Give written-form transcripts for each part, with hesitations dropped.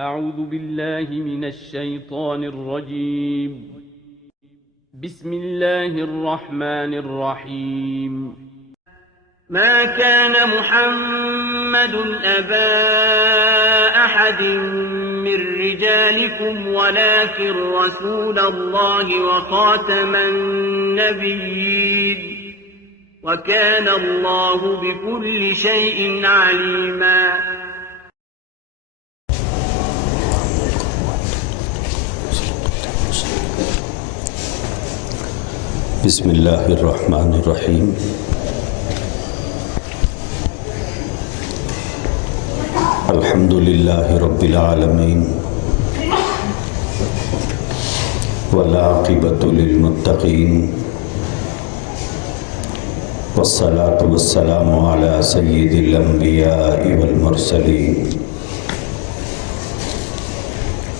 أعوذ بالله من الشيطان الرجيم. بسم الله الرحمن الرحيم. ما كان محمد أبا أحد من رجالكم ولكن رسول الله وخاتم النبيين وكان الله بكل شيء عليما. بسم اللہ الرحمن الرحیم. الحمد للہ رب العالمین والعاقبۃ للمتقین والصلاة والسلام علی سید الانبیاء والمرسلین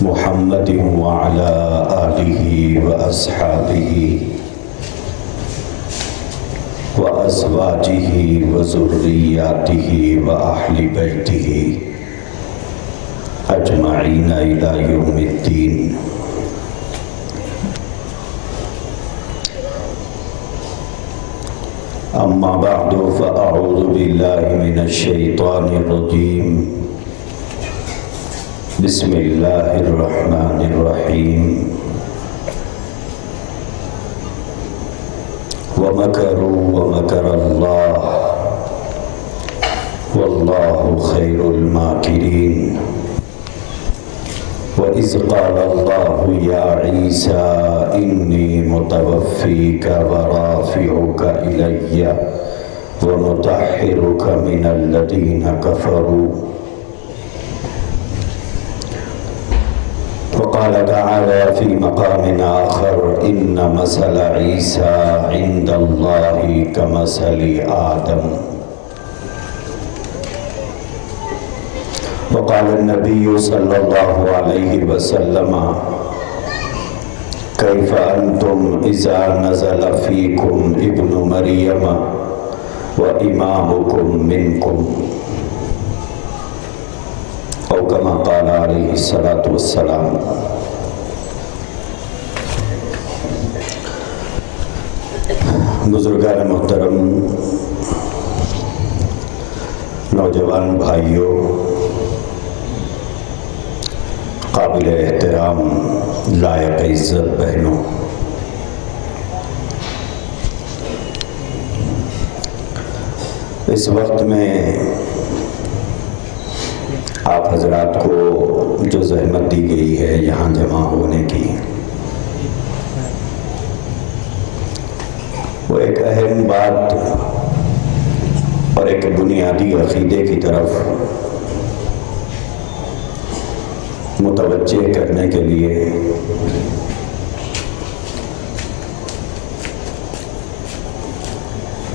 محمد وعلی آلہ واصحابہ وأزواجه وذرياته وأهل بيته أجمعين إلى يوم الدين. أما بعد فأعوذ بالله من الشيطان الرجيم. بسم الله الرحمن الرحيم. وَمَكَرُوا وَمَكَرَ اللَّهُ وَاللَّهُ خَيْرُ الْمَاكِرِينَ. وَإِذْ قَالَ اللَّهُ يَا عِيسَى إِنِّي مُتَوَفِّيكَ وَرَافِعُكَ إِلَيَّ وَمُطَهِّرُكَ مِنَ الَّذِينَ كَفَرُوا. وقال تعالى في مقام آخر إن مثل عيسى عند الله كمثل آدم. وقال النبي صلى الله عليه وسلم كيف أنتم إذا نزل فيكم ابن مريم وإمامكم منكم او کما قال علیہ الصلاۃ والسلام. بزرگان محترم، نوجوان بھائیوں، قابل احترام لائق عزت بہنوں، اس وقت میں آپ حضرات کو جو زحمت دی گئی ہے یہاں جمع ہونے کی، وہ ایک اہم بات اور ایک بنیادی عقیدے کی طرف متوجہ کرنے کے لیے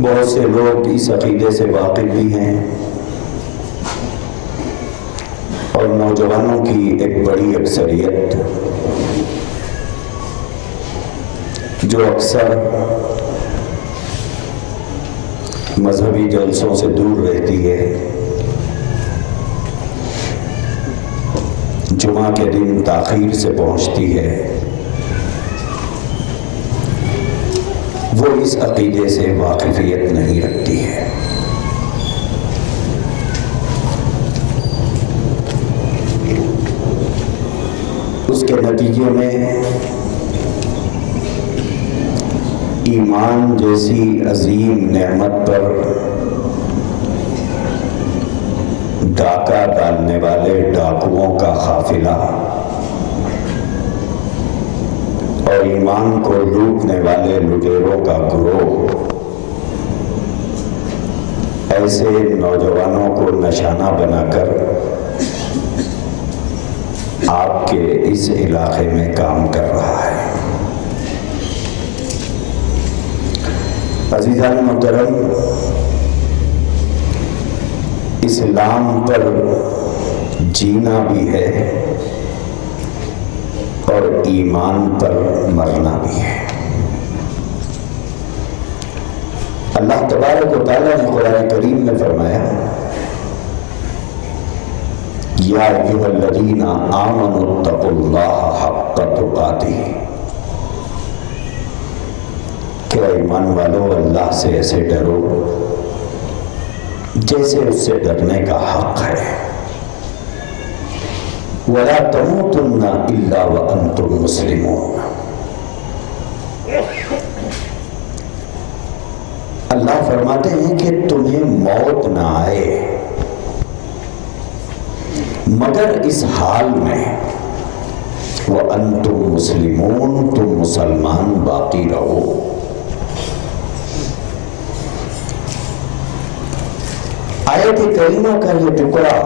بہت سے لوگ اس عقیدے سے واقف بھی ہیں اور نوجوانوں کی ایک بڑی اکثریت جو اکثر مذہبی جلسوں سے دور رہتی ہے، جمعہ کے دن تاخیر سے پہنچتی ہے، وہ اس عقیدے سے واقفیت نہیں رکھتی ہے. اس کے نتیجے میں ایمان جیسی عظیم نعمت پر ڈاکہ ڈالنے والے ڈاکوؤں کا قافلہ اور ایمان کو لوٹنے والے لٹیروں کا گروہ ایسے نوجوانوں کو نشانہ بنا کر آپ کے اس علاقے میں کام کر رہا ہے. عزیزان محترم، اسلام پر جینا بھی ہے اور ایمان پر مرنا بھی ہے. اللہ تبارک و تعالیٰ نے قرآن کریم میں فرمایا یا ایھا الذین آمنوا اتقوا اللہ حق تقاتہ، کہ ایمان والو اللہ سے ایسے ڈرو جیسے اس سے ڈرنے کا حق ہے، وَلَا تَمُوتُنَّ إِلَّا وَأَنْتُمْ مُسْلِمُونَ۔ اللہ فرماتے ہیں کہ تمہیں موت نہ آئے مگر اس حال میں وَأَنْتُمْ مُسْلِمُونَ، تم مسلمان باقی رہو۔ آیت کریمہ کا یہ ٹکڑا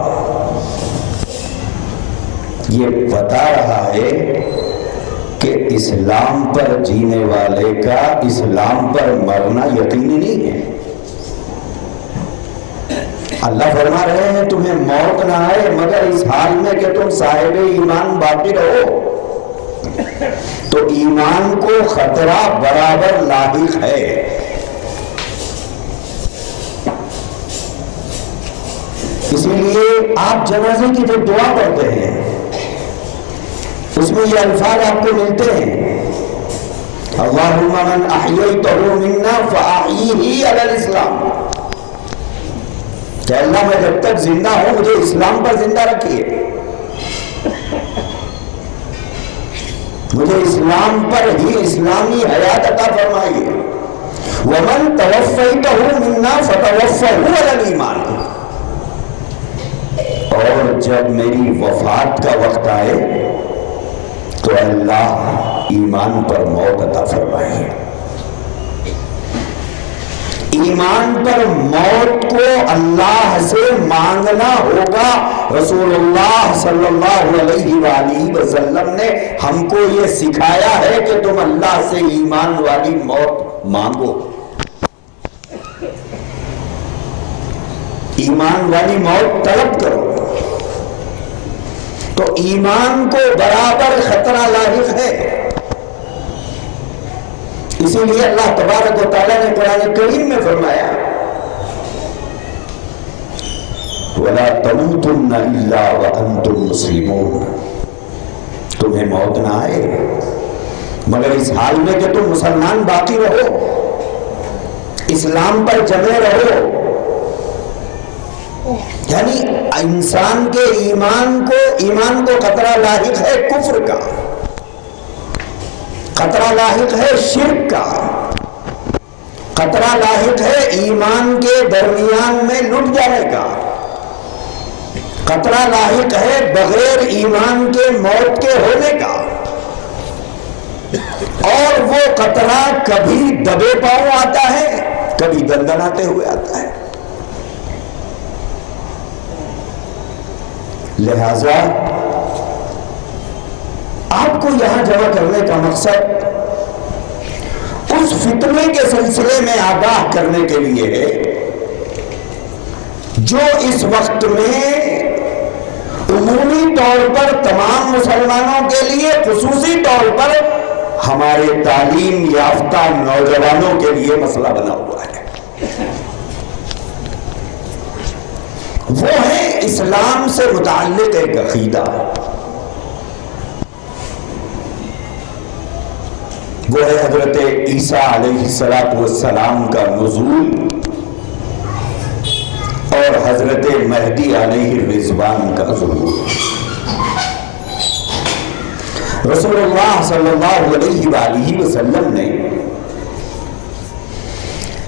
یہ بتا رہا ہے کہ اسلام پر جینے والے کا اسلام پر مرنا یقینی نہیں ہے۔ اللہ فرما رہے ہیں تمہیں موت نہ آئے مگر اس حال میں کہ تم صاحب ایمان باقی رہو، تو ایمان کو خطرہ برابر لاحق ہے۔ اسی لیے آپ جنازے کی جو دعا پڑھتے ہیں اس میں یہ الفاظ آپ کو ملتے ہیں، اللہم من احییتہ منا فاحیہ علی الاسلام، کہ اللہ میں جب تک زندہ ہوں مجھے اسلام پر زندہ رکھیے، مجھے اسلام پر ہی اسلامی حیات عطا فرمائیے، ومن توفیتہ منا فتوفہ علی الایمان، اور جب میری وفات کا وقت آئے تو اللہ ایمان پر موت عطا فرمائے۔ ایمان پر موت کو اللہ سے مانگنا ہوگا۔ رسول اللہ صلی اللہ علیہ وآلہ وسلم نے ہم کو یہ سکھایا ہے کہ تم اللہ سے ایمان والی موت مانگو، ایمان والی موت طلب کرو، تو ایمان کو برابر خطرہ لاحق ہے۔ اسی لیے اللہ تبارک و تعالیٰ نے قرآن کریم میں فرمایا وَلَا تَمُوتُنَّ إِلَّا وَأَنْتُمْ مُسْلِمُونَ، تمہیں موت نہ آئے مگر اس حال میں کہ تم مسلمان باقی رہو، اسلام پر جمے رہو۔ یعنی انسان کے ایمان کو خطرہ لاحق ہے کفر کا، خطرہ لاحق ہے شرک کا، خطرہ لاحق ہے ایمان کے درمیان میں لٹ جانے کا، خطرہ لاحق ہے بغیر ایمان کے موت کے ہونے کا، اور وہ خطرہ کبھی دبے پاؤں آتا ہے، کبھی دندناتے ہوئے آتا ہے۔ لہذا آپ کو یہاں جمع کرنے کا مقصد اس فتنے کے سلسلے میں آگاہ کرنے کے لیے ہے جو اس وقت میں عمومی طور پر تمام مسلمانوں کے لیے، خصوصی طور پر ہمارے تعلیم یافتہ نوجوانوں کے لیے مسئلہ بنا ہوا ہے۔ وہ ہے اسلام سے متعلق ایک عقیدہ، وہ ہے حضرت عیسیٰ علیہ السلام کا نزول اور حضرت مہدی علیہ الرضوان کا ظہور۔ رسول اللہ صلی اللہ علیہ وآلہ وسلم نے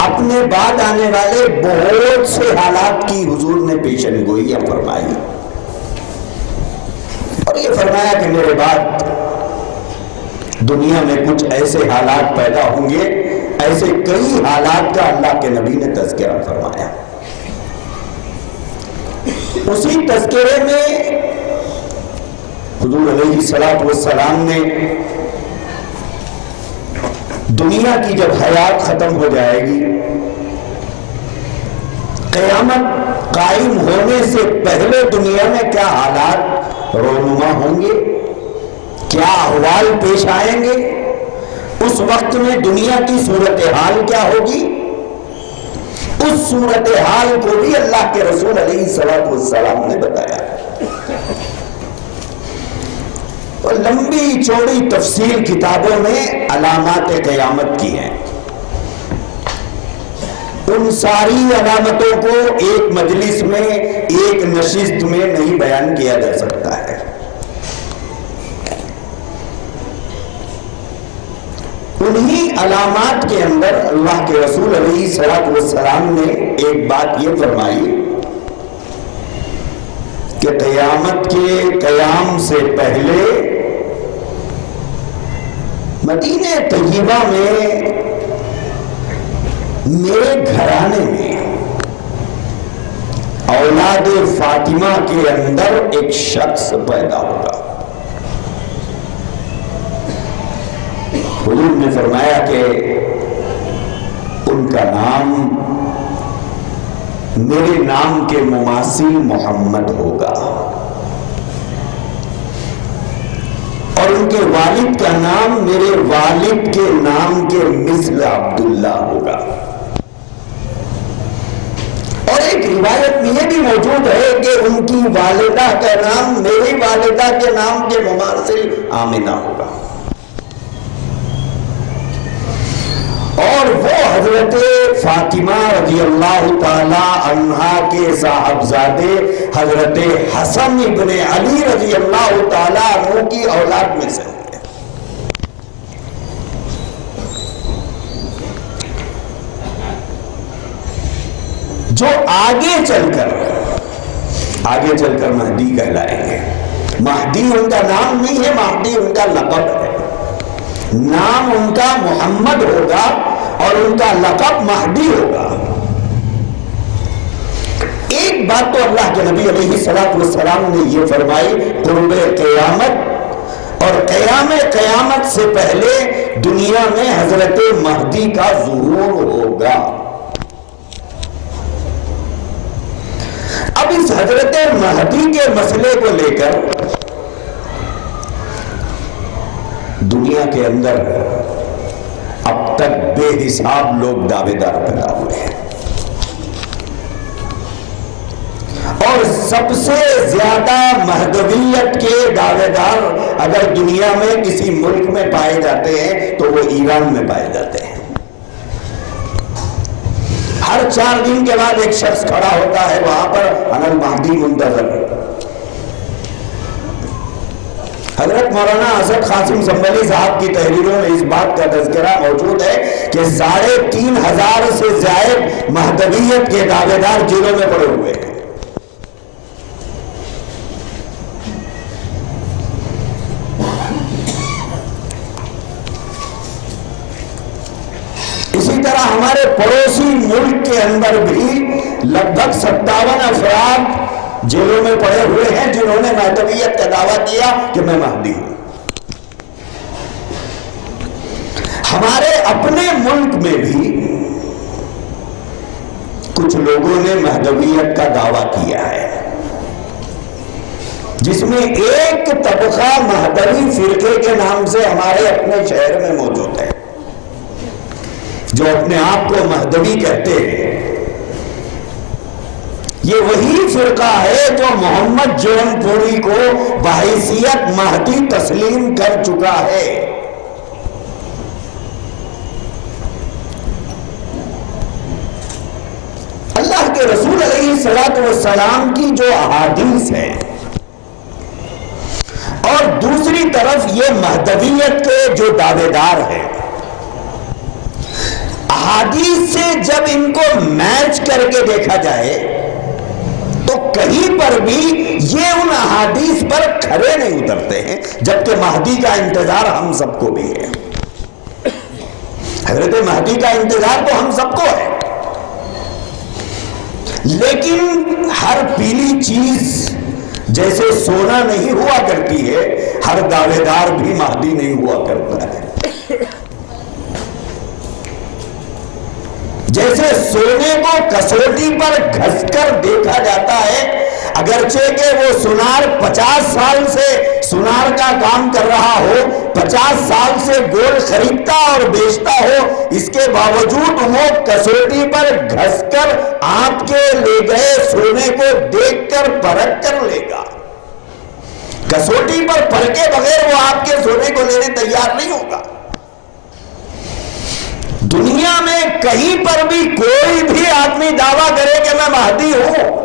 اپنے بعد آنے والے بہت سے حالات کی حضور نے پیشن گوئیاں فرمائی، اور یہ فرمایا کہ میرے بعد دنیا میں کچھ ایسے حالات پیدا ہوں گے، ایسے کئی حالات کا اللہ کے نبی نے تذکرہ فرمایا۔ اسی تذکرے میں حضور علیہ السلام نے دنیا کی جب حیات ختم ہو جائے گی، قیامت قائم ہونے سے پہلے دنیا میں کیا حالات رونما ہوں گے، کیا احوال پیش آئیں گے، اس وقت میں دنیا کی صورتحال کیا ہوگی، اس صورتحال کو بھی اللہ کے رسول علیہ السلام نے بتایا۔ اور لمبی چوڑی تفصیل کتابوں میں علامات قیامت کی ہیں. ان ساری علامتوں کو ایک مجلس میں ایک نشست میں نہیں بیان کیا جا سکتا ہے. انہی علامات کے اندر اللہ کے رسول علیہ الصلوۃ والسلام نے ایک بات یہ فرمائی کہ قیامت کے قیام سے پہلے مدینہ طیبہ میں میرے گھرانے میں اولاد فاطمہ کے اندر ایک شخص پیدا ہوگا. حضور نے فرمایا کہ ان کا نام میرے نام کے مماثل محمد ہوگا اور ان کے والد کا نام میرے والد کے نام کے مثل عبداللہ ہوگا. اور ایک روایت میں یہ بھی موجود ہے کہ ان کی والدہ کا نام میری والدہ کے نام کے مماثل آمنہ ہوگا. اور وہ حضرت فاطمہ رضی اللہ تعالی عنہا کے صاحبزادے حضرت حسن ابن علی رضی اللہ تعالی عنہ کی اولاد میں سے ہوں گے. جو آگے چل کر مہدی کہلائیں گے. مہدی ان کا نام نہیں ہے، مہدی ان کا لقب ہے. نام ان کا محمد ہوگا اور ان کا لقب مہدی ہوگا. ایک بات تو اللہ کے نبی علیہ الصلوۃ والسلام نے یہ فرمائی، قرب قیامت اور قیامت سے پہلے دنیا میں حضرت مہدی کا ظہور ہوگا. اب اس حضرت مہدی کے مسئلے کو لے کر دنیا کے اندر اب تک بے حساب لوگ دعوے دار پیدا ہوئے ہیں اور سب سے زیادہ مہدویت کے دعوے دار اگر دنیا میں کسی ملک میں پائے جاتے ہیں تو وہ ایران میں پائے جاتے ہیں. ہر 4 دن کے بعد ایک شخص کھڑا ہوتا ہے وہاں پر انا المہدی منتظر. حضرت مولانا اسد قاسم سنبھلی صاحب کی تحریروں میں اس بات کا تذکرہ موجود ہے کہ 3500 سے زائد مہدویت کے دعوے دار جیلوں میں پڑے ہوئے ہیں. اسی طرح ہمارے پڑوسی ملک کے اندر بھی لگ بھگ 57 افراد جیلوں میں پڑے ہوئے ہیں جنہوں نے مہدویت کا دعویٰ کیا کہ میں مہدی ہوں. ہمارے اپنے ملک میں بھی کچھ لوگوں نے مہدویت کا دعویٰ کیا ہے جس میں ایک طبقہ مہدوی فرقے کے نام سے ہمارے اپنے شہر میں موجود ہے جو اپنے آپ کو مہدوی کہتے ہیں. یہ وہی فرقہ ہے جو محمد جون پوری کو بحیثیت مہدی تسلیم کر چکا ہے. اللہ کے رسول علیہ الصلوۃ والسلام کی جو احادیث ہیں اور دوسری طرف یہ مہدویت کے جو دعوے دار ہیں، احادیث سے جب ان کو میچ کر کے دیکھا جائے تو کہیں پر بھی یہ ان احادیث پر کھرے نہیں اترتے ہیں، جبکہ مہدی کا انتظار ہم سب کو بھی ہے. حضرت مہدی کا انتظار تو ہم سب کو ہے، لیکن ہر پیلی چیز جیسے سونا نہیں ہوا کرتی ہے، ہر دعوے دار بھی مہدی نہیں ہوا کرتا ہے. جیسے سونے کو کسوٹی پر گھس کر دیکھا جاتا ہے، اگرچہ کہ وہ سونار 50 سال سے سونار کا کام کر رہا ہو، 50 سال سے گولڈ خریدتا اور بیچتا ہو، اس کے باوجود وہ کسوٹی پر گھس کر آپ کے لے گئے سونے کو دیکھ کر پرکھ کر لے گا. کسوٹی پر پرکے بغیر وہ آپ کے سونے کو لینے تیار نہیں ہوگا۔ دنیا میں کہیں پر بھی کوئی بھی آدمی دعویٰ کرے کہ میں مہدی ہوں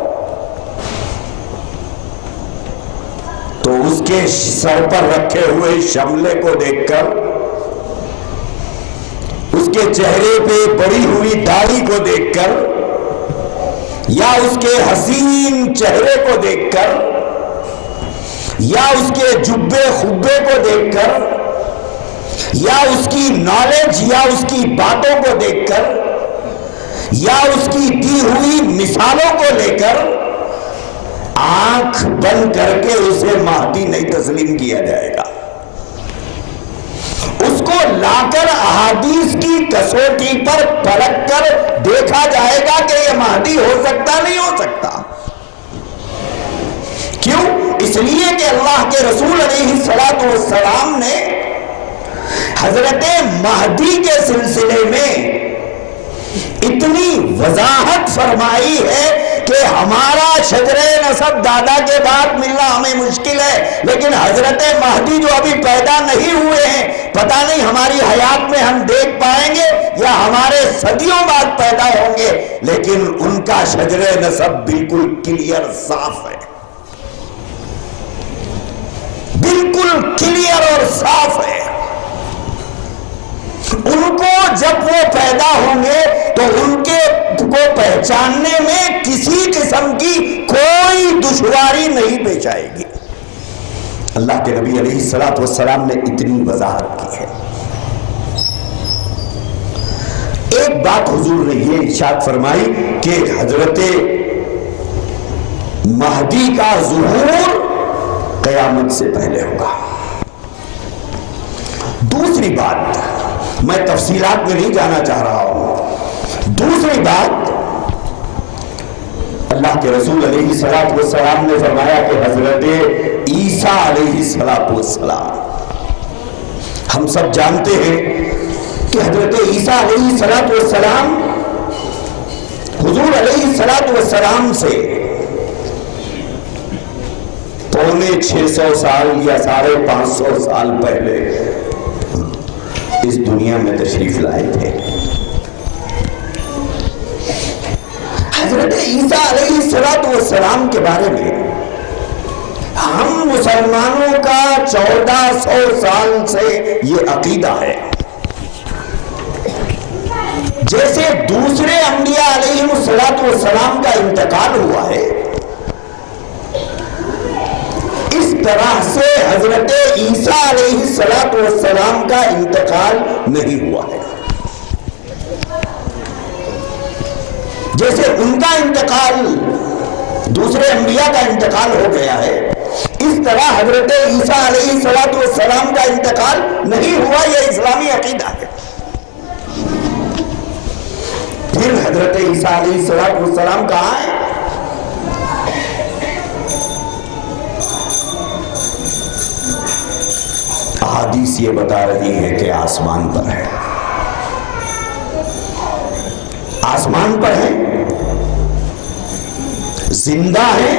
تو اس کے سر پر رکھے ہوئے شملے کو دیکھ کر، اس کے چہرے پہ بڑی ہوئی داڑھی کو دیکھ کر، یا اس کے حسین چہرے کو دیکھ کر، یا اس کے جبے خبے کو دیکھ کر، یا اس کی نالج یا اس کی باتوں کو دیکھ کر، یا اس کی دی ہوئی مثالوں کو لے کر آنکھ بند کر کے اسے مہدی نہیں تسلیم کیا جائے گا۔ اس کو لا کر احادیث کی کسوٹی پر پرکھ کر دیکھا جائے گا کہ یہ مہدی ہو سکتا نہیں ہو سکتا۔ کیوں؟ اس لیے کہ اللہ کے رسول علیہ الصلوۃ والسلام نے حضرت مہدی کے سلسلے میں اتنی وضاحت فرمائی ہے کہ ہمارا شجرہ نسب دادا کے بعد ملنا ہمیں مشکل ہے، لیکن حضرت مہدی جو ابھی پیدا نہیں ہوئے ہیں، پتہ نہیں ہماری حیات میں ہم دیکھ پائیں گے یا ہمارے صدیوں بعد پیدا ہوں گے، لیکن ان کا شجرہ نسب بالکل کلیئر صاف ہے، بالکل کلیئر اور صاف ہے۔ ان کو جب وہ پیدا ہوں گے تو ان کے کو پہچاننے میں کسی قسم کی کوئی دشواری نہیں پیش آئے گی۔ اللہ کے نبی علیہ الصلوۃ والسلام نے اتنی وضاحت کی ہے۔ ایک بات حضور نے یہ ارشاد فرمائی کہ حضرت مہدی کا ظہور قیامت سے پہلے ہوگا۔ دوسری بات، میں تفصیلات میں نہیں جانا چاہ رہا ہوں، دوسری بات، اللہ کے رسول علیہ الصلوۃ والسلام نے فرمایا کہ حضرت عیسیٰ علیہ السلام، ہم سب جانتے ہیں کہ حضرت عیسیٰ علیہ الصلوۃ والسلام حضور علیہ الصلوۃ والسلام سے 650 سال یا 550 سال پہلے اس دنیا میں تشریف لائے تھے۔ حضرت عیسیٰ علیہ الصلوۃ والسلام کے بارے میں ہم مسلمانوں کا 1400 سال سے یہ عقیدہ ہے، جیسے دوسرے انبیاء علیہ الصلوۃ والسلام کا انتقال ہوا ہے، اس طرح سے حضرت عیسیٰ علیہ الصلوۃ والسلام کا انتقال نہیں ہوا ہے۔ جیسے ان کا انتقال دوسرے انبیاء کا انتقال ہو گیا ہے، اس طرح حضرت عیسیٰ علیہ الصلوۃ والسلام کا انتقال نہیں ہوا، یہ اسلامی عقیدہ ہے۔ پھر حضرت عیسیٰ علیہ الصلوۃ والسلام کہاں ہے؟ احادیث یہ بتا رہی ہے کہ آسمان پر ہے، آسمان پر ہے، زندہ ہے،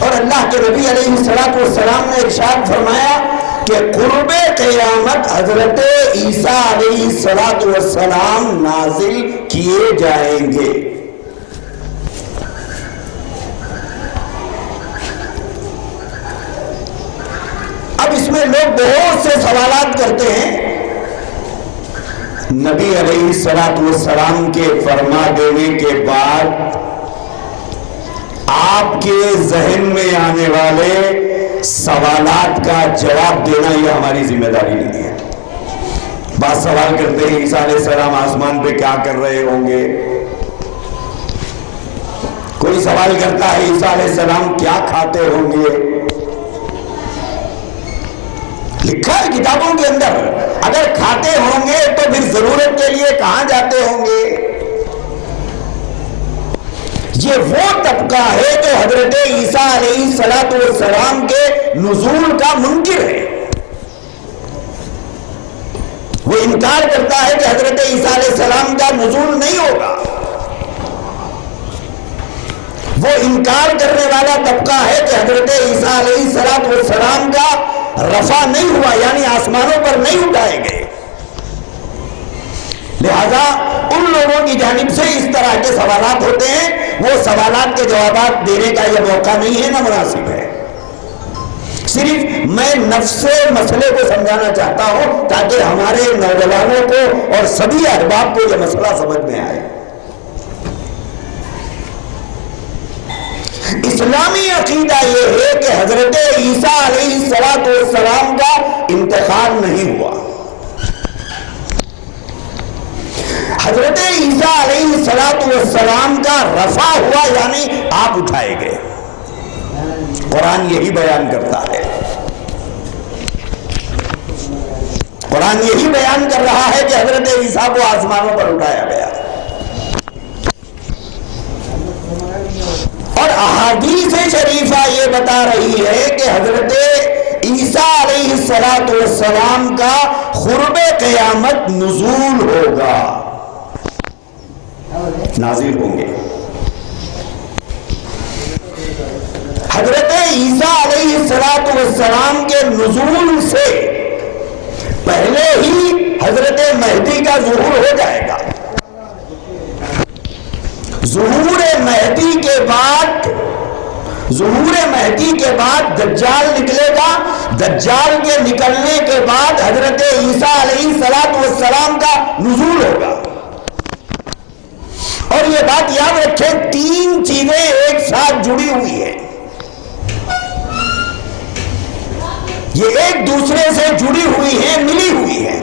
اور اللہ کے نبی علیہ الصلوۃ والسلام نے ارشاد فرمایا کہ قرب قیامت حضرت عیسیٰ علیہ الصلوۃ والسلام نازل کیے جائیں گے۔ اب اس میں لوگ بہت سے سوالات کرتے ہیں، نبی علیہ الصلوۃ والسلام کے فرما دینے کے بعد آپ کے ذہن میں آنے والے سوالات کا جواب دینا یہ ہماری ذمہ داری نہیں ہے۔ بعض سوال کرتے ہیں عیسیٰ علیہ السلام آسمان پہ کیا کر رہے ہوں گے، کوئی سوال کرتا ہے عیسیٰ علیہ السلام کیا کھاتے ہوں گے۔ لکھا ہے کتابوں کے اندر، اگر کھاتے ہوں گے تو پھر ضرورت کے لیے کہاں جاتے ہوں گے۔ یہ وہ طبقہ ہے جو حضرت عیسیٰ علیہ الصلوۃ والسلام کے نزول کا منکر ہے، وہ انکار کرتا ہے کہ حضرت عیسیٰ علیہ السلام کا نزول نہیں ہوگا، وہ انکار کرنے والا طبقہ ہے کہ حضرت عیسیٰ علیہ السلام کا رفع نہیں ہوا، یعنی آسمانوں پر نہیں اٹھائے گئے. لہذا ان لوگوں کی جانب سے اس طرح کے سوالات ہوتے ہیں، وہ سوالات کے جوابات دینے کا یہ موقع نہیں ہے، نہ مناسب ہے. صرف میں نفس مسئلے کو سمجھانا چاہتا ہوں تاکہ ہمارے نوجوانوں کو اور سبھی احباب کو یہ مسئلہ سمجھ میں آئے. اسلامی عقیدہ یہ ہے کہ حضرت عیسیٰ علیہ السلام کا انتقال نہیں ہوا. حضرت عیسیٰ علیہ السلام کا رفع ہوا، یعنی آپ اٹھائے گئے. قرآن یہی بیان کرتا ہے، قرآن یہی بیان کر رہا ہے کہ حضرت عیسیٰ کو آسمانوں پر اٹھایا گیا. اور احادیث شریفہ یہ بتا رہی ہے کہ حضرت عیسیٰ علیہ السلام کا قرب قیامت نزول ہوگا، نازل ہوں گے. حضرت عیسیٰ علیہ السلام کے نزول سے پہلے ہی حضرت مہدی کا ظہور ہو جائے گا. ظہور مہدی کے بعد دجال نکلے گا. دجال کے نکلنے کے بعد حضرت عیسیٰ علیہ السلام کا نزول ہوگا. اور یہ بات یاد رکھیں، تین چیزیں ایک ساتھ جڑی ہوئی ہیں، یہ ایک دوسرے سے جڑی ہوئی ہیں، ملی ہوئی ہیں.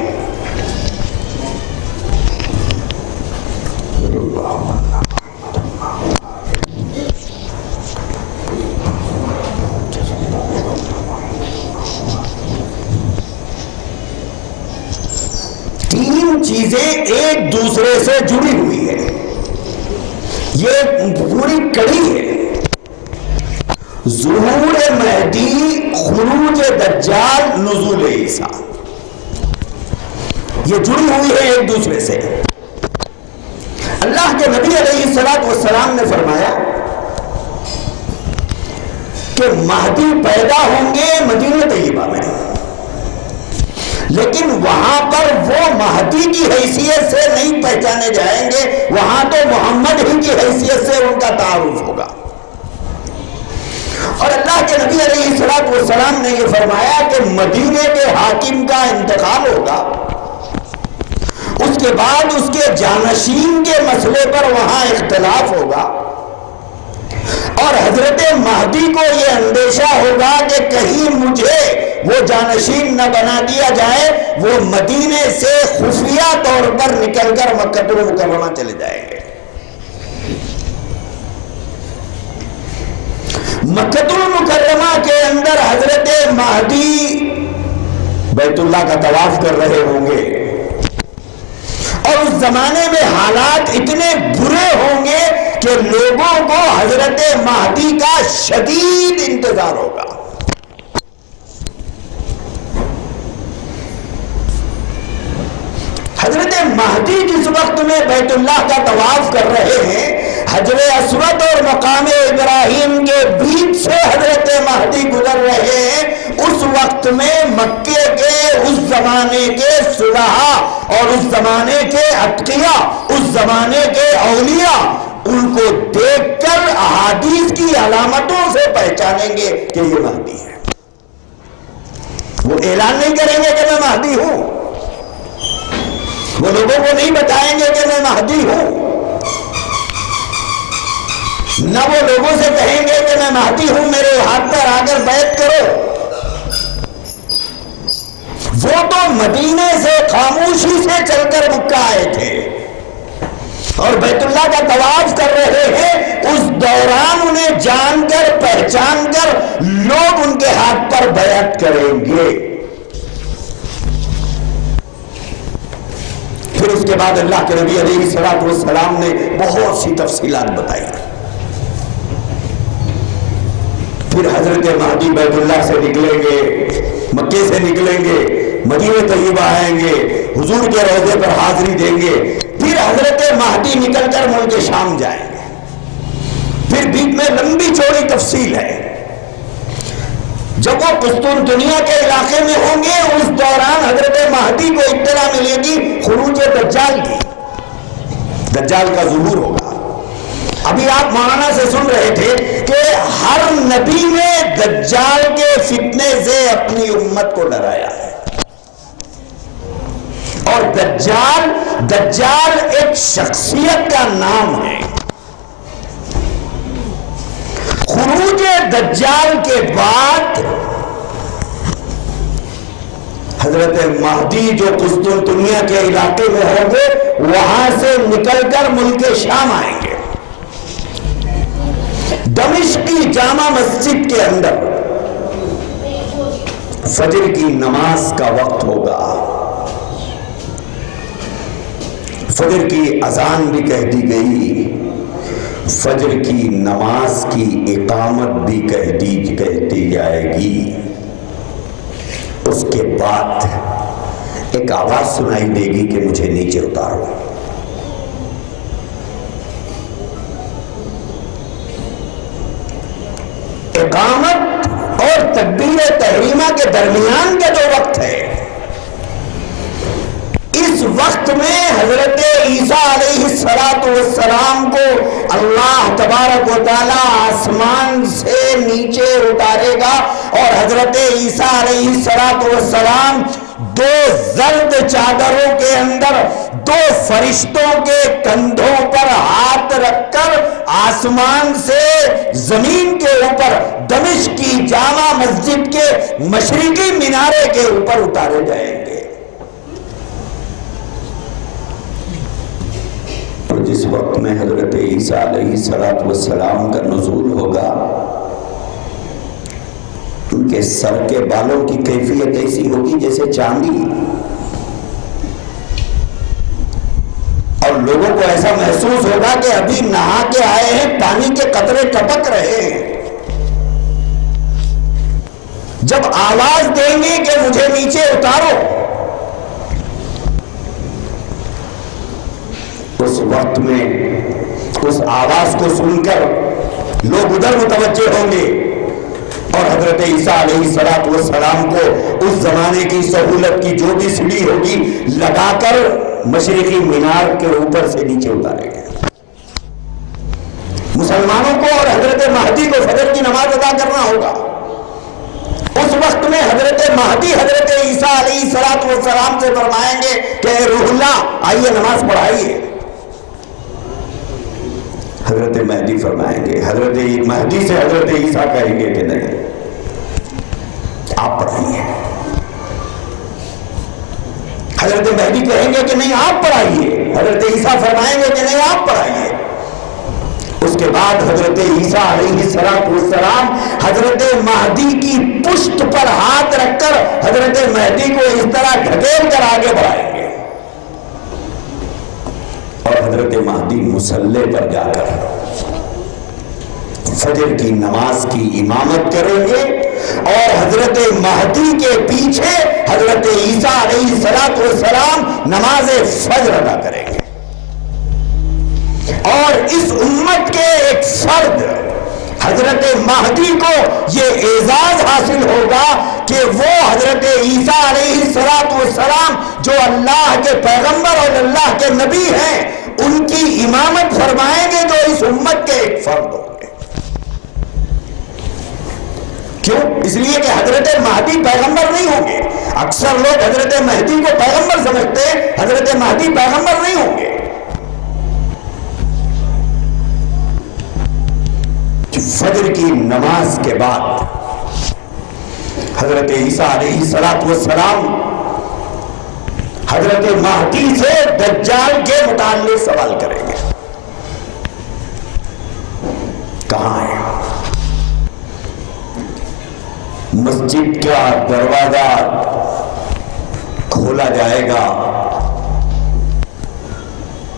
تین چیزیں ایک دوسرے سے جڑی ہوئی ہیں، یہ پوری کڑی ہے. ظہور مہدی، خروج دجال، نزول عیسیٰ، یہ جڑی ہوئی ہے ایک دوسرے سے. اللہ کے نبی علیہ السلام نے فرمایا کہ مہدی پیدا ہوں گے مدینہ طیبہ میں، لیکن وہاں پر وہ مہدی کی حیثیت سے نہیں پہچانے جائیں گے، وہاں تو محمد ہی کی حیثیت سے ان کا تعارف ہوگا. اور اللہ کے نبی علیہ السلام نے یہ فرمایا کہ مدینے کے حاکم کا انتقال ہوگا، اس کے بعد اس کے جانشین کے مسئلے پر وہاں اختلاف ہوگا، اور حضرت مہدی کو یہ اندیشہ ہوگا کہ کہیں مجھے وہ جانشین نہ بنا دیا جائے، وہ مدینے سے خفیہ طور پر نکل کر مکہ المکرمہ چلے جائیں گے. مکہ المکرمہ کے اندر حضرت مہدی بیت اللہ کا طواف کر رہے ہوں گے، اور اس زمانے میں حالات اتنے برے ہوں گے کہ لوگوں کو حضرت مہدی کا شدید انتظار ہوگا. حضرت مہدی جس وقت میں بیت اللہ کا طواف کر رہے ہیں، حجر اسود اور مقام ابراہیم کے بیچ سے حضرت مہدی گزر رہے ہیں، اس وقت میں مکے کے اس زمانے کے صلحاء اور اس زمانے کے اتقیاء، اس زمانے کے اولیاء ان کو دیکھ کر احادیث کی علامتوں سے پہچانیں گے کہ یہ مہدی ہے. وہ اعلان نہیں کریں گے کہ میں مہدی ہوں، وہ لوگوں کو نہیں بتائیں گے کہ میں مہدی ہوں، نہ وہ لوگوں سے کہیں گے کہ میں مہدی ہوں، میرے ہاتھ پر آ کر بیعت کرو. وہ تو مدینے سے خاموشی سے چل کر مکہ آئے تھے اور بیت اللہ کا طواف کر رہے ہیں. اس دوران انہیں جان کر پہچان کر لوگ ان کے ہاتھ پر بیعت کریں گے. پھر اس کے بعد اللہ کے نبی علیہ السلام نے بہت سی تفصیلات بتائی. پھر حضرت مہدی بیت اللہ سے نکلیں گے، مکے سے نکلیں گے، مدینہ طیبہ آئیں گے، حضور کے روضے پر حاضری دیں گے. پھر حضرت مہدی نکل کر ملک شام جائیں گے. پھر بیچ میں لمبی چوڑی تفصیل ہے. جب وہ قسطنطنیہ کے علاقے میں ہوں گے اس دوران حضرت مہدی کو اطلاع ملے گی خروج دجال کی، دجال کا ظہور ہوگا. ابھی آپ مولانا سے سن رہے تھے کہ ہر نبی نے دجال کے فتنے سے اپنی امت کو ڈرایا ہے. اور دجال ایک شخصیت کا نام ہے. خروج دجال کے بعد حضرت مہدی جو قسطنطنیہ کے علاقے میں ہوں گے وہاں سے نکل کر ملک شام آئیں گے. دمشق کی جامع مسجد کے اندر فجر کی نماز کا وقت ہوگا. فجر کی اذان بھی کہہ دی گئی، فجر کی نماز کی اقامت بھی کہتی جائے گی. اس کے بعد ایک آواز سنائی دے گی کہ مجھے نیچے اتارو. اقامت اور تکبیر تحریمہ کے درمیان کا جو وقت ہے، اس وقت میں حضرت عیسیٰ علیہ السلام کو اللہ تبارک و تعالی آسمان سے نیچے اتارے گا اور حضرت عیسیٰ علیہ السلام دو زرد چادروں کے اندر دو فرشتوں کے کندھوں پر ہاتھ رکھ کر آسمان سے زمین کے اوپر دمشق کی جامع مسجد کے مشرقی مینارے کے اوپر اتارے جائیں گے. جس وقت میں حضرت عیسیٰ علیہ السلام کا نزول ہوگا ان کے سر کے بالوں کی کیفیت ایسی ہوگی جیسے چاندی، اور لوگوں کو ایسا محسوس ہوگا کہ ابھی نہا کے آئے ہیں، پانی کے قطرے ٹپک رہے ہیں. جب آواز دیں گے کہ مجھے نیچے اتارو، اس وقت میں اس آواز کو سن کر لوگ ادھر متوجہ ہوں گے اور حضرت عیسیٰ علیہ السلام کو اس زمانے کی سہولت کی جو بھی سیڑھی ہوگی لگا کر مشرقی مینار کے اوپر سے نیچے اتارے گے. مسلمانوں کو اور حضرت مہدی کو فجر کی نماز ادا کرنا ہوگا. اس وقت میں حضرت مہدی حضرت عیسیٰ علیہ السلام سے فرمائیں گے کہ روح اللہ آئیے نماز پڑھائیے. حضرت مہدی فرمائیں گے، حضرت مہدی سے حضرت عیسیٰ کہیں گے کہ نہیں آپ پڑھائیے. حضرت مہدی کہیں گے کہ نہیں آپ پڑھائیے، حضرت عیسیٰ فرمائیں گے کہ نہیں آپ پڑھائیے. اس کے بعد حضرت عیسیٰ علیہ السلام حضرت مہدی کی پشت پر ہاتھ رکھ کر حضرت مہدی کو اس طرح ڈھکیل کر آگے بڑھائیں گے اور حضرت مہدی مصلی پر جا کر فجر کی نماز کی امامت کریں گے اور حضرت مہدی کے پیچھے حضرت عیسیٰ علیہ السلام نماز فجر ادا کریں گے. اور اس امت کے ایک فرد حضرت مہدی کو یہ اعزاز حاصل ہوگا کہ وہ حضرت عیسیٰ علیہ السلام جو اللہ کے پیغمبر اور اللہ کے نبی ہیں ان کی امامت فرمائیں گے جو اس امت کے ایک فرد ہوں گے. کیوں؟ اس لیے کہ حضرت مہدی پیغمبر نہیں ہوں گے. اکثر لوگ حضرت مہدی کو پیغمبر سمجھتے ہیں، حضرت مہدی پیغمبر نہیں ہوں گے. فجر کی نماز کے بعد حضرت عیسیٰ علیہ السلام حضرت مہدی سے دجال کے متعلق سوال کریں گے. کہاں ہے؟ مسجد کا دروازہ کھولا جائے گا،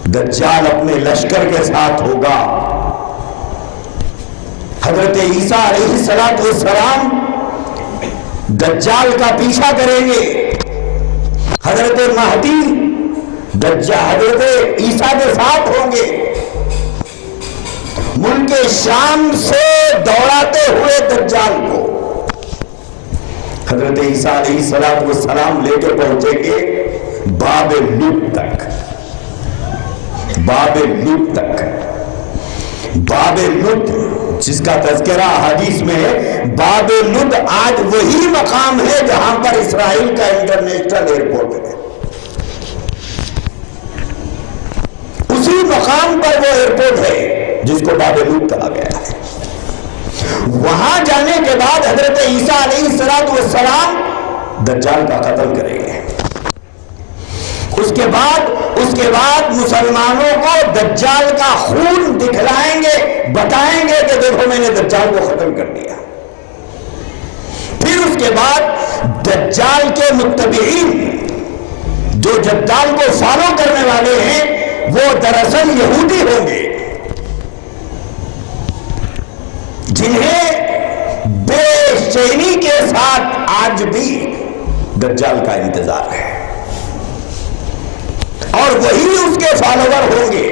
دجال اپنے لشکر کے ساتھ ہوگا. حضرت عیسیٰ علیہ السلام دجال کا پیچھا کریں گے. حضرت مہدی حضرت عیسیٰ کے ساتھ ہوں گے. ملک کے شام سے دوڑاتے ہوئے دجال کو حضرت عیسیٰ علیہ السلام لے کے پہنچیں گے باب لد تک. باب لد تک. باب لد جس کا تذکرہ حدیث میں ہے، باب لد آج وہی مقام ہے جہاں پر اسرائیل کا انٹرنیشنل ایئرپورٹ ہے. اسی مقام پر وہ ایئرپورٹ ہے جس کو باب لد کہا گیا ہے. وہاں جانے کے بعد حضرت عیسیٰ علیہ السلام دجال کا قتل کریں گے. اس کے بعد مسلمانوں کو دجال کا خون دکھلائیں گے، بتائیں گے کہ دیکھو میں نے دجال کو ختم کر دیا. پھر اس کے بعد دجال کے متبعین جو دجال کو فالو کرنے والے ہیں وہ دراصل یہودی ہوں گے، جنہیں بے چینی کے ساتھ آج بھی دجال کا انتظار ہے، اور وہی اس کے فالوور ہوں گے.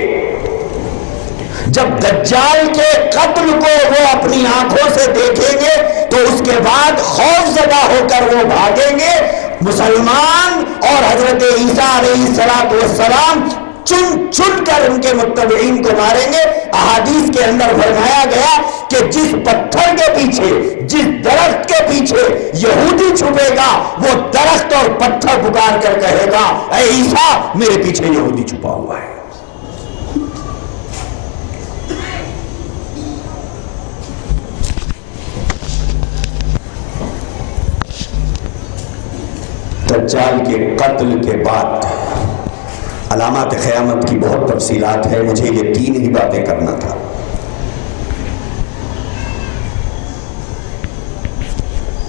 جب دجال کے قتل کو وہ اپنی آنکھوں سے دیکھیں گے تو اس کے بعد خوف زدہ ہو کر وہ بھاگیں گے. مسلمان اور حضرت عیسیٰ علیہ السلام چن چن کر ان کے متبعین کو ماریں گے. احادیث کے اندر فرمایا گیا کہ جس پتھر کے پیچھے، جس درخت کے پیچھے یہودی چھپے گا وہ درخت اور پتھر پکار کر کہے گا اے عیسیٰ میرے پیچھے یہودی چھپا ہوا ہے. دجال کے قتل کے بعد علامات قیامت کی بہت تفصیلات ہے، مجھے یہ 3 ہی باتیں کرنا تھا.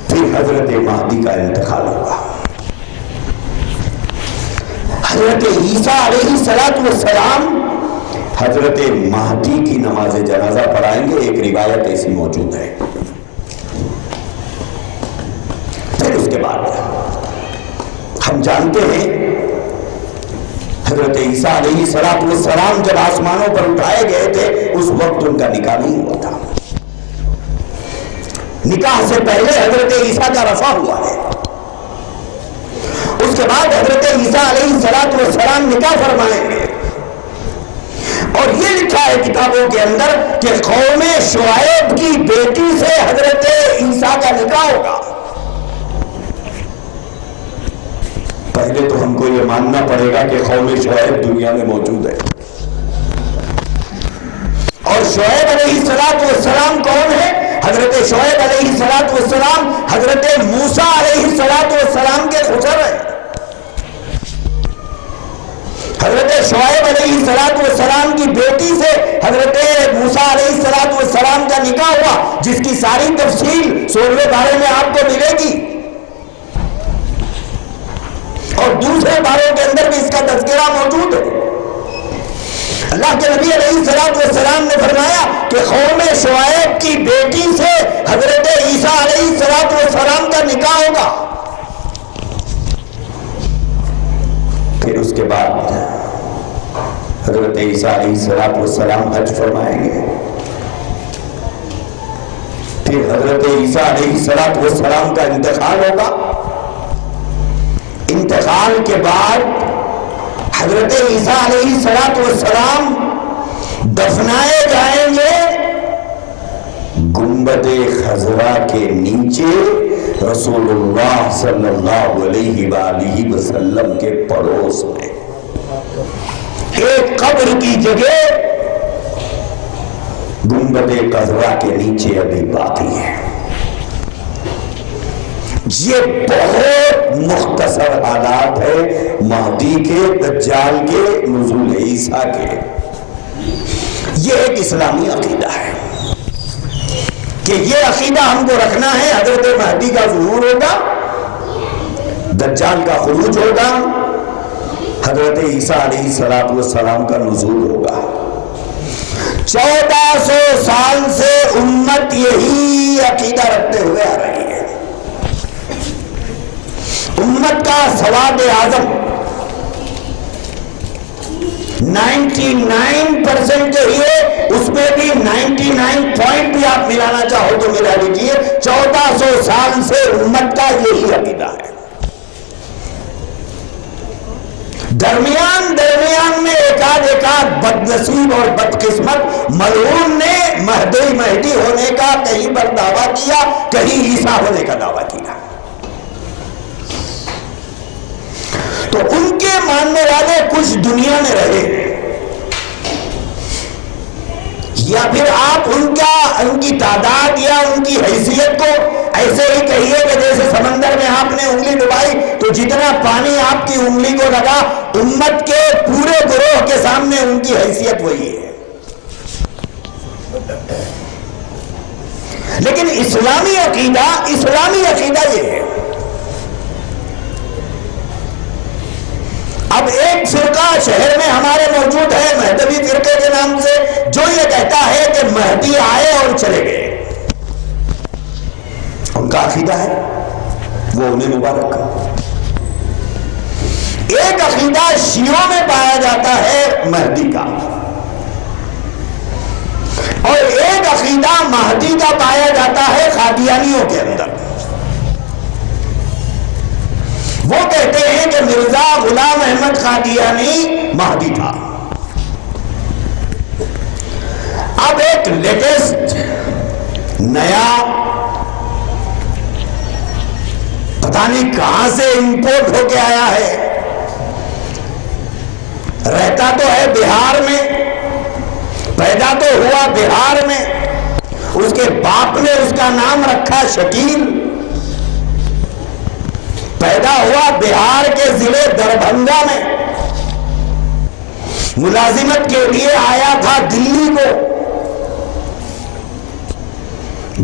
پھر حضرت مہدی کا انتقال ہوگا. حضرت عیسیٰ علیہ السلام حضرت مہدی کی نماز جنازہ پڑھائیں گے. ایک روایت ایسی موجود ہے. پھر اس کے بعد ہم جانتے ہیں حضرت عیسیٰ علیہ السلام جب آسمانوں پر اٹھائے گئے تھے اس وقت ان کا نکاح نہیں ہوا تھا. نکاح سے پہلے حضرت عیسیٰ کا رفع ہوا ہے. اس کے بعد حضرت عیسیٰ علیہ السلام نکاح فرمائیں گے. اور یہ لکھا ہے کتابوں کے اندر کہ قوم شعیب کی بیٹی سے حضرت عیسیٰ کا نکاح ہوگا. پہلے تو ہم کو یہ ماننا پڑے گا کہ قوم شعیب دنیا میں موجود ہے. اور شعیب علیہ السلام کون ہے؟ حضرت شعیب علیہ السلام حضرت موسیٰ علیہ السلام کے خسر ہیں. حضرت شعیب علیہ السلام کی بیٹی سے حضرت موسیٰ علیہ السلام کا نکاح ہوا، جس کی ساری تفصیل 16ویں بارے میں آپ کو ملے گی. اور دوسرے باروں کے اندر بھی اس کا تذکرہ موجود ہے. اللہ کے نبی علیہ السلام نے فرمایا کہ قوم شعیب کی بیٹی سے حضرت عیسیٰ علیہ السلام کا نکاح ہوگا. پھر اس کے بعد حضرت عیسیٰ علیہ السلام حج فرمائیں گے. پھر حضرت عیسیٰ علیہ السلام کا انتقال ہوگا. انتقال کے بعد حضرت عیسیٰ علیہ السلام دفنائے جائیں گے گنبد خضرا کے نیچے رسول اللہ صلی اللہ علیہ وآلہ وسلم کے پڑوس میں. ایک قبر کی جگہ گنبد خضرا کے نیچے ابھی باقی ہے. یہ بہت مختصر حالات ہے مہدی کے، دجال کے، نزول عیسیٰ کے. یہ ایک اسلامی عقیدہ ہے کہ یہ عقیدہ ہم کو رکھنا ہے. حضرت مہدی کا ظہور ہوگا، دجال کا خروج ہوگا، حضرت عیسیٰ علیہ السلام کا نزول ہوگا. 1400 سال سے امت یہی عقیدہ رکھتے ہوئے آ رہی ہے. امت کا سواد اعظم 99% چاہیے، اس میں بھی 99 پوائنٹ بھی آپ ملانا چاہو تو ملا لیجیے۔ 1400 سال سے امت کا یہی عقیدہ ہے۔ درمیان میں ایک آدھ بد نصیب اور بدقسمت ملعون نے مہدی ہونے کا کہیں پر دعویٰ کیا، کہیں عیسیٰ ہونے کا دعویٰ کیا، تو ان کے ماننے والے کچھ دنیا میں رہے، یا پھر آپ ان کی تعداد یا ان کی حیثیت کو ایسے ہی کہیے کہ جیسے سمندر میں آپ نے انگلی ڈبائی تو جتنا پانی آپ کی انگلی کو لگا، امت کے پورے گروہ کے سامنے ان کی حیثیت وہی ہے۔ لیکن اسلامی عقیدہ یہ ہے۔ اب ایک فرقہ شہر میں ہمارے موجود ہے مہدوی فرقے کے نام سے، جو یہ کہتا ہے کہ مہدی آئے اور چلے گئے، ان کا عقیدہ ہے، وہ انہیں مبارک۔ ایک عقیدہ شیعوں میں پایا جاتا ہے مہدی کا، اور ایک عقیدہ مہدی کا پایا جاتا ہے قادیانیوں کے اندر۔ وہ کہتے ہیں کہ مرزا غلام احمد قادیانی مہدی تھا۔ اب ایک لیٹسٹ نیا پتہ نہیں کہاں سے امپورٹ ہو کے آیا ہے، رہتا تو ہے بہار میں، پیدا تو ہوا بہار میں، اس کے باپ نے اس کا نام رکھا شکیل، پیدا ہوا بہار کے ضلع دربھنگا میں، ملازمت کے لیے آیا تھا دلی کو،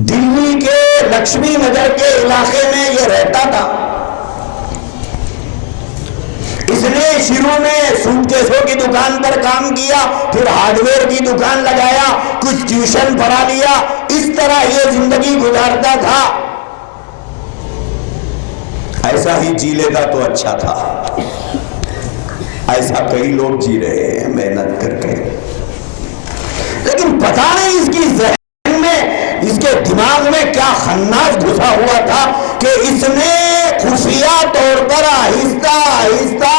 دلی کے لکشمی نگر کے علاقے میں یہ رہتا تھا۔ اس نے شروع میں سوٹ کیسوں کی دکان پر کام کیا، پھر ہارڈ ویئر کی دکان لگایا، کچھ ٹیوشن پڑھا لیا، اس طرح یہ زندگی گزارتا تھا۔ ایسا ہی جی لیتا تو اچھا تھا، ایسا کئی لوگ جی رہے ہیں محنت کر کے، لیکن پتہ نہیں اس کی ذہن میں، اس کے دماغ میں کیا خناس گھسا ہوا تھا کہ اس نے خفیہ طور پر آہستہ آہستہ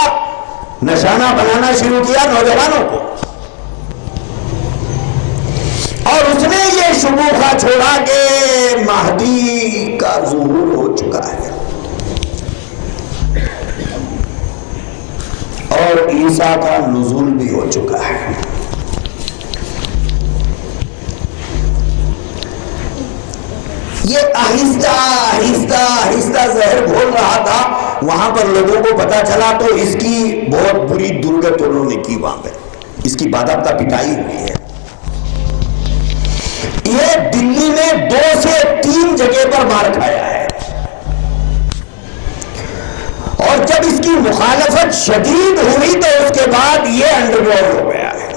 نشانہ بنانا شروع کیا نوجوانوں کو، اور اس نے یہ شبوخہ چھوڑا کہ مہدی کا ظہور ہو چکا ہے اور عیسیٰ کا نزول بھی ہو چکا ہے۔ یہ آہستہ آہستہ آہستہ زہر گھول رہا تھا، وہاں پر لوگوں کو پتا چلا تو اس کی بہت بری درگت انہوں نے کی، وہاں پہ اس کی باضابطہ پٹائی ہوئی ہے۔ یہ دلی میں 2 سے 3 جگہ پر مار کھایا ہے، اور جب اس کی مخالفت شدید ہوئی تو اس کے بعد یہ انڈر گراؤنڈ ہو گیا ہے،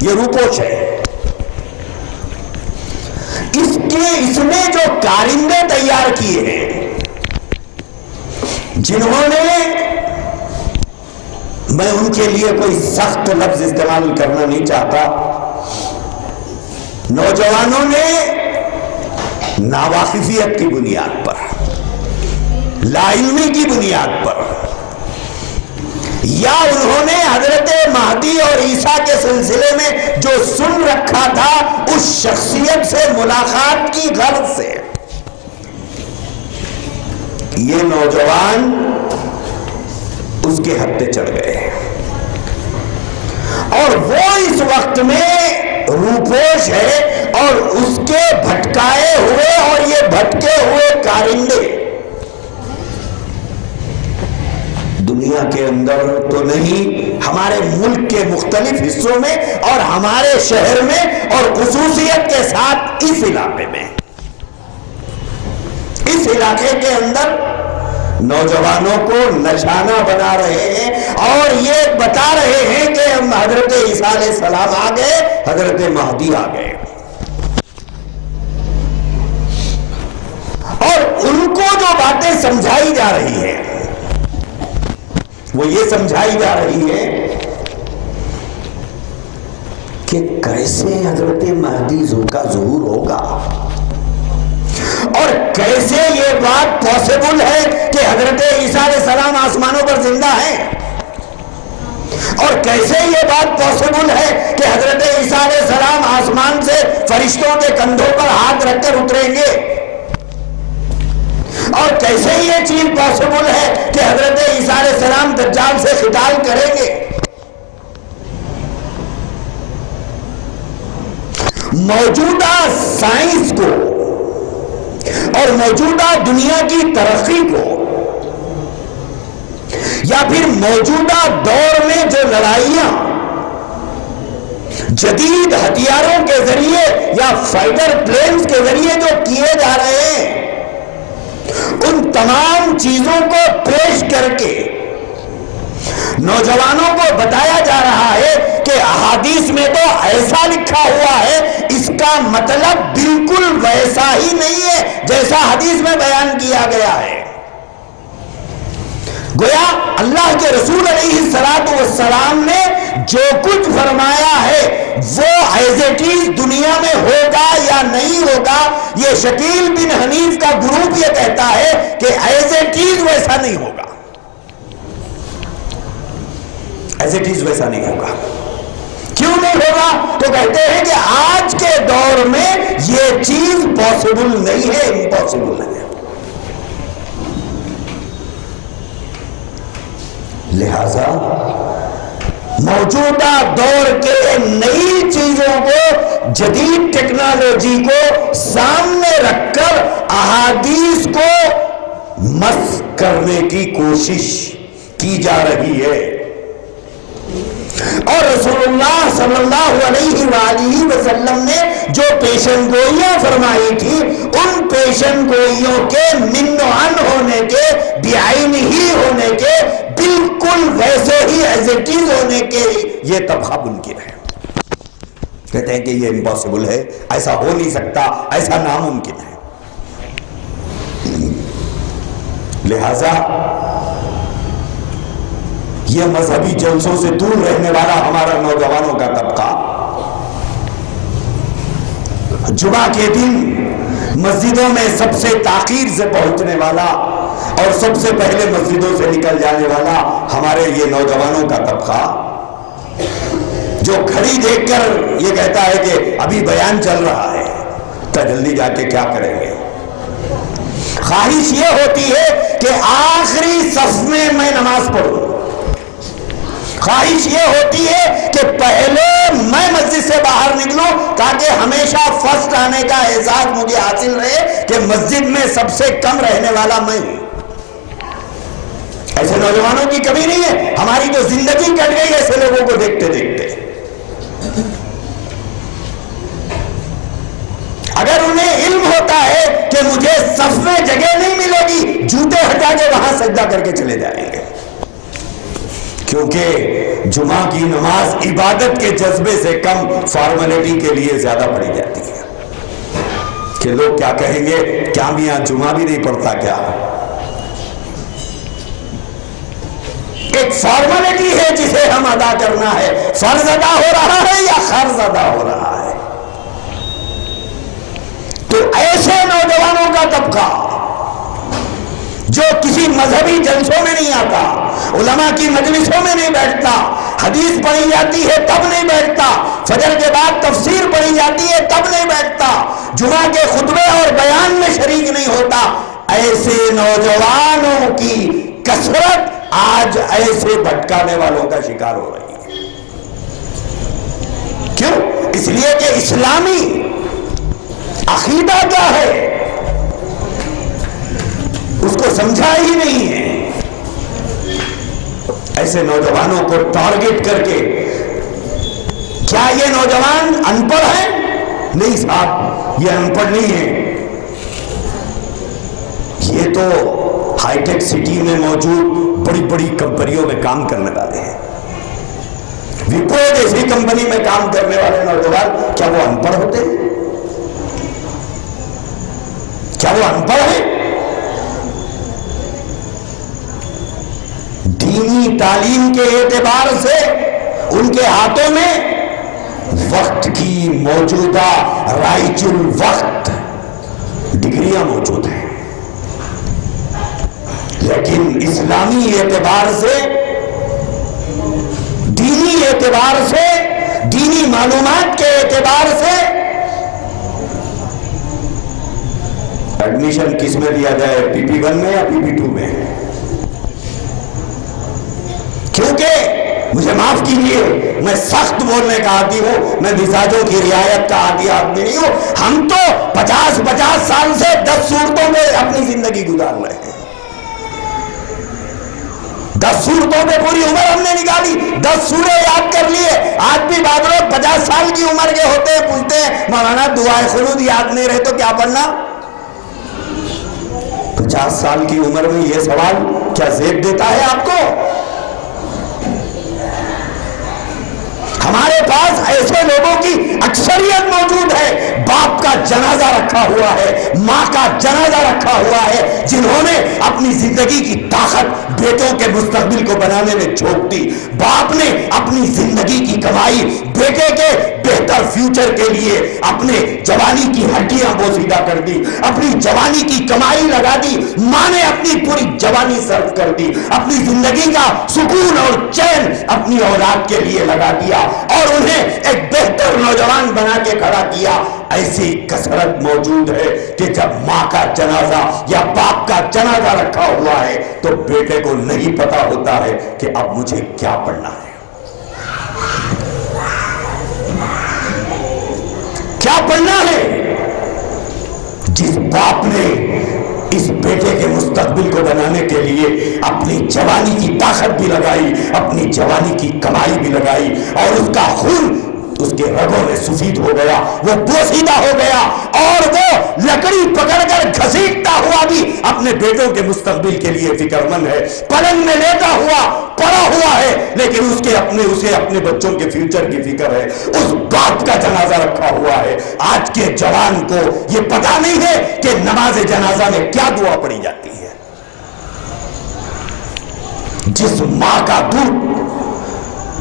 یہ روپوش ہے۔ اس نے جو کارندے تیار کیے ہیں، جنہوں نے، میں ان کے لیے کوئی سخت لفظ استعمال کرنا نہیں چاہتا، نوجوانوں نے ناواقفیت کی بنیاد پر، لا علمی کی بنیاد پر، یا انہوں نے حضرت مہدی اور عیسیٰ کے سلسلے میں جو سن رکھا تھا اس شخصیت سے ملاقات کی غرض سے، یہ نوجوان اس کے حد پہ چڑھ گئے، اور وہ اس وقت میں روپوش ہے، اور اس کے بھٹکائے ہوئے اور یہ بھٹکے ہوئے کارندے دنیا کے اندر تو نہیں، ہمارے ملک کے مختلف حصوں میں اور ہمارے شہر میں، اور خصوصیت کے ساتھ اس علاقے میں، اس علاقے کے اندر نوجوانوں کو نشانہ بنا رہے ہیں، اور یہ بتا رہے ہیں کہ حضرت عیسیٰ علیہ السلام آ گئے، حضرت مہدی آ گئے، اور ان کو جو باتیں سمجھائی جا رہی ہیں وہ یہ سمجھائی جا رہی ہے کہ کیسے حضرت مہدی کا ظہور ہوگا اور کیسے یہ بات پاسبل ہے کہ حضرت عیسیٰ علیہ السلام آسمانوں پر زندہ ہیں، اور کیسے یہ بات پاسبل ہے کہ حضرت عیسیٰ علیہ السلام آسمان سے فرشتوں کے کندھوں پر ہاتھ رکھ کر اتریں گے، اور کیسے یہ چیز پاسبل ہے کہ حضرت عیسیٰ علیہ السلام دجال سے قتال کریں گے۔ موجودہ سائنس کو اور موجودہ دنیا کی ترقی کو یا پھر موجودہ دور میں جو لڑائیاں جدید ہتھیاروں کے ذریعے یا فائٹر پلینز کے ذریعے جو کیے جا رہے ہیں، ان تمام چیزوں کو پیش کر کے نوجوانوں کو بتایا جا رہا ہے کہ احادیث میں تو ایسا لکھا ہوا ہے، اس کا مطلب بالکل ویسا ہی نہیں ہے جیسا حدیث میں بیان کیا گیا ہے۔ گویا اللہ کے رسول علیہ السلام نے جو کچھ فرمایا ہے وہ ایز اٹ از دنیا میں ہوگا یا نہیں ہوگا، یہ شکیل بن حنیف کا گروپ یہ کہتا ہے کہ ایز اٹ از ویسا نہیں ہوگا، ایز اٹ از ویسا نہیں ہوگا۔ کیوں نہیں ہوگا؟ تو کہتے ہیں کہ آج کے دور میں یہ چیز پاسبل نہیں ہے، امپاسبل نہیں ہے۔ لہذا موجودہ دور کے نئی چیزوں کو، جدید ٹیکنالوجی کو سامنے رکھ کر احادیث کو مسخ کرنے کی کوشش کی جا رہی ہے، اور رسول اللہ صلی اللہ علیہ وآلہ وسلم نے جو پیشن گوئیاں فرمائی تھی، ان پیشن گوئیوں کے من و عن ہونے کے، بعین ہی ہونے کے، بالکل ویسے ہی ایز اٹ از ہونے کے، یہ طبقہ منکر ہے۔ کہتے ہیں کہ یہ امپاسبل ہے، ایسا ہو نہیں سکتا، ایسا ناممکن ہے۔ لہذا یہ مذہبی جلسوں سے دور رہنے والا ہمارا نوجوانوں کا طبقہ جمعہ کے دن مسجدوں میں سب سے تاخیر سے پہنچنے والا اور سب سے پہلے مسجدوں سے نکل جانے والا ہمارے یہ نوجوانوں کا طبقہ، جو گھڑی دیکھ کر یہ کہتا ہے کہ ابھی بیان چل رہا ہے تو جلدی جا کے کیا کریں گے۔ خواہش یہ ہوتی ہے کہ آخری صف میں میں نماز پڑھوں، خواہش یہ ہوتی ہے کہ پہلے میں مسجد سے باہر نکلوں تاکہ ہمیشہ فرسٹ آنے کا اعزاز مجھے حاصل رہے کہ مسجد میں سب سے کم رہنے والا میں ہوں۔ ایسے نوجوانوں کی کمی نہیں ہے، ہماری تو زندگی کٹ گئی ایسے لوگوں کو دیکھتے دیکھتے۔ اگر انہیں علم ہوتا ہے کہ مجھے صف میں جگہ نہیں ملے گی، جوتے ہٹا کے وہاں سجدہ کر کے چلے جائیں گے، کیونکہ جمعہ کی نماز عبادت کے جذبے سے کم فارمیلٹی کے لیے زیادہ پڑھی جاتی ہے کہ لوگ کیا کہیں گے، کیا میاں جمعہ بھی نہیں پڑھتا کیا؟ ایک فارمیلٹی ہے جسے ہم ادا کرنا ہے، فرض ادا ہو رہا ہے یا قرض ادا ہو رہا ہے۔ تو ایسے نوجوانوں کا طبقہ جو کسی مذہبی جلسوں میں نہیں آتا، علماء کی مجلسوں میں نہیں بیٹھتا، حدیث پڑھی جاتی ہے تب نہیں بیٹھتا، فجر کے بعد تفسیر پڑھی جاتی ہے تب نہیں بیٹھتا، جمعہ کے خطبے اور بیان میں شریک نہیں ہوتا، ایسے نوجوانوں کی کثرت آج ایسے بھٹکانے والوں کا شکار ہو رہی ہے۔ کیوں؟ اس لیے کہ اسلامی عقیدہ کیا ہے اس کو سمجھا ہی نہیں ہے۔ ایسے نوجوانوں کو ٹارگٹ کر کے، کیا یہ نوجوان ان پڑھ ہیں؟ نہیں صاحب، یہ ان پڑھ نہیں ہے، یہ تو ہائی ٹیک سٹی میں موجود بڑی بڑی کمپنیوں میں کام کرنے والے ہیں، وپرو جیسی کمپنی میں کام کرنے والے نوجوان، کیا وہ ان پڑھ ہوتے ہیں؟ کیا وہ ان پڑھ ہیں؟ دینی تعلیم کے اعتبار سے ان کے ہاتھوں میں وقت کی موجودہ رائج الوقت ڈگریاں موجود ہیں، لیکن اسلامی اعتبار سے، دینی اعتبار سے، دینی معلومات کے اعتبار سے ایڈمیشن کس میں دیا جائے، پی پی 1 میں یا پی پی 2 میں؟ کیونکہ مجھے معاف کیجیے، میں سخت بولنے کا عادی ہوں، میں مزاجوں کی رعایت کا عادی آدمی نہیں ہوں. ہم تو 50 سال سے 10 صورتوں میں اپنی زندگی گزار رہے ہیں. 10 صورتوں میں پوری عمر ہم نے نکالی، 10 سورے یاد کر لیے. آج بھی بعض لوگ 50 سال کی عمر کے ہوتے ہیں، پوچھتے ہیں مولانا دعائے خلود یاد نہیں رہے تو کیا پڑھنا؟ 50 سال کی عمر میں یہ سوال کیا زیب دیتا ہے آپ کو؟ ہمارے پاس ایسے لوگوں کی اکثریت موجود ہے، باپ کا جنازہ رکھا ہوا ہے، ماں کا جنازہ رکھا ہوا ہے، جنہوں نے اپنی زندگی کی طاقت بیٹوں کے مستقبل کو بنانے میں جھونک دی. باپ نے اپنی زندگی کی کمائی بیٹے کے بہتر فیوچر کے لیے اپنے جوانی کی ہڈیاں بوسیدہ کر دی، اپنی جوانی کی کمائی لگا دی. ماں نے اپنی پوری جوانی صرف کر دی، اپنی زندگی کا سکون اور چین اپنی اولاد کے لیے لگا دیا اور انہیں ایک بہتر نوجوان بنا کے کھڑا کیا. ایسی کثرت موجود ہے کہ جب ماں کا جنازہ یا باپ کا جنازہ رکھا ہوا ہے تو بیٹے کو نہیں پتا ہوتا ہے کہ اب مجھے کیا پڑھنا ہے، کیا پڑھنا ہے. جس باپ نے اس بیٹے کے مستقبل کو بنانے کے لیے اپنی جوانی کی طاقت بھی لگائی، اپنی جوانی کی کمائی بھی لگائی اور اس کا خون اس کے رگوں میں سفید ہو گیا، وہ بوسیدہ ہو گیا اور وہ لکڑی پکڑ کر گھسیٹتا ہوا بھی اپنے بیٹوں کے مستقبل کے لیے فکر مند ہے. پلنگ میں لیٹا ہوا پڑا ہوا ہے لیکن اسے اپنے بچوں کے فیوچر کی فکر ہے. اس باپ کا جنازہ رکھا ہوا ہے. آج کے جوان کو یہ پتا نہیں ہے کہ نماز جنازہ میں کیا دعا پڑھی جاتی ہے. جس ماں کا دودھ،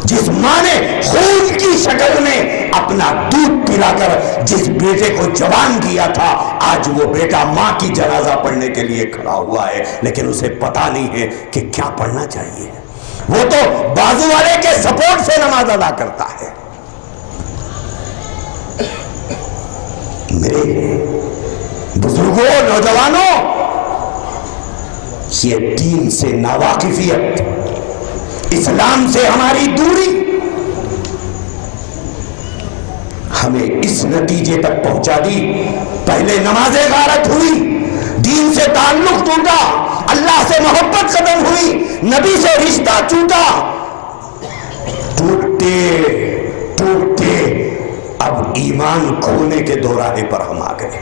جس ماں نے خون کی شکل میں اپنا دودھ پلا کر جس بیٹے کو جوان کیا تھا، آج وہ بیٹا ماں کی جنازہ پڑھنے کے لیے کھڑا ہوا ہے لیکن اسے پتا نہیں ہے کہ کیا پڑھنا چاہیے. وہ تو بازو والے کے سپورٹ سے نماز ادا کرتا ہے. میرے بزرگوں، نوجوانوں، یہ دین سے ناواقفیت، اسلام سے ہماری دوری ہمیں اس نتیجے تک پہنچا دی. پہلے نماز غارت ہوئی، دین سے تعلق ٹوٹا، اللہ سے محبت ختم ہوئی، نبی سے رشتہ ٹوٹا. ٹوٹتے ٹوٹتے اب ایمان کھونے کے دوراہے پر ہم آ گئے.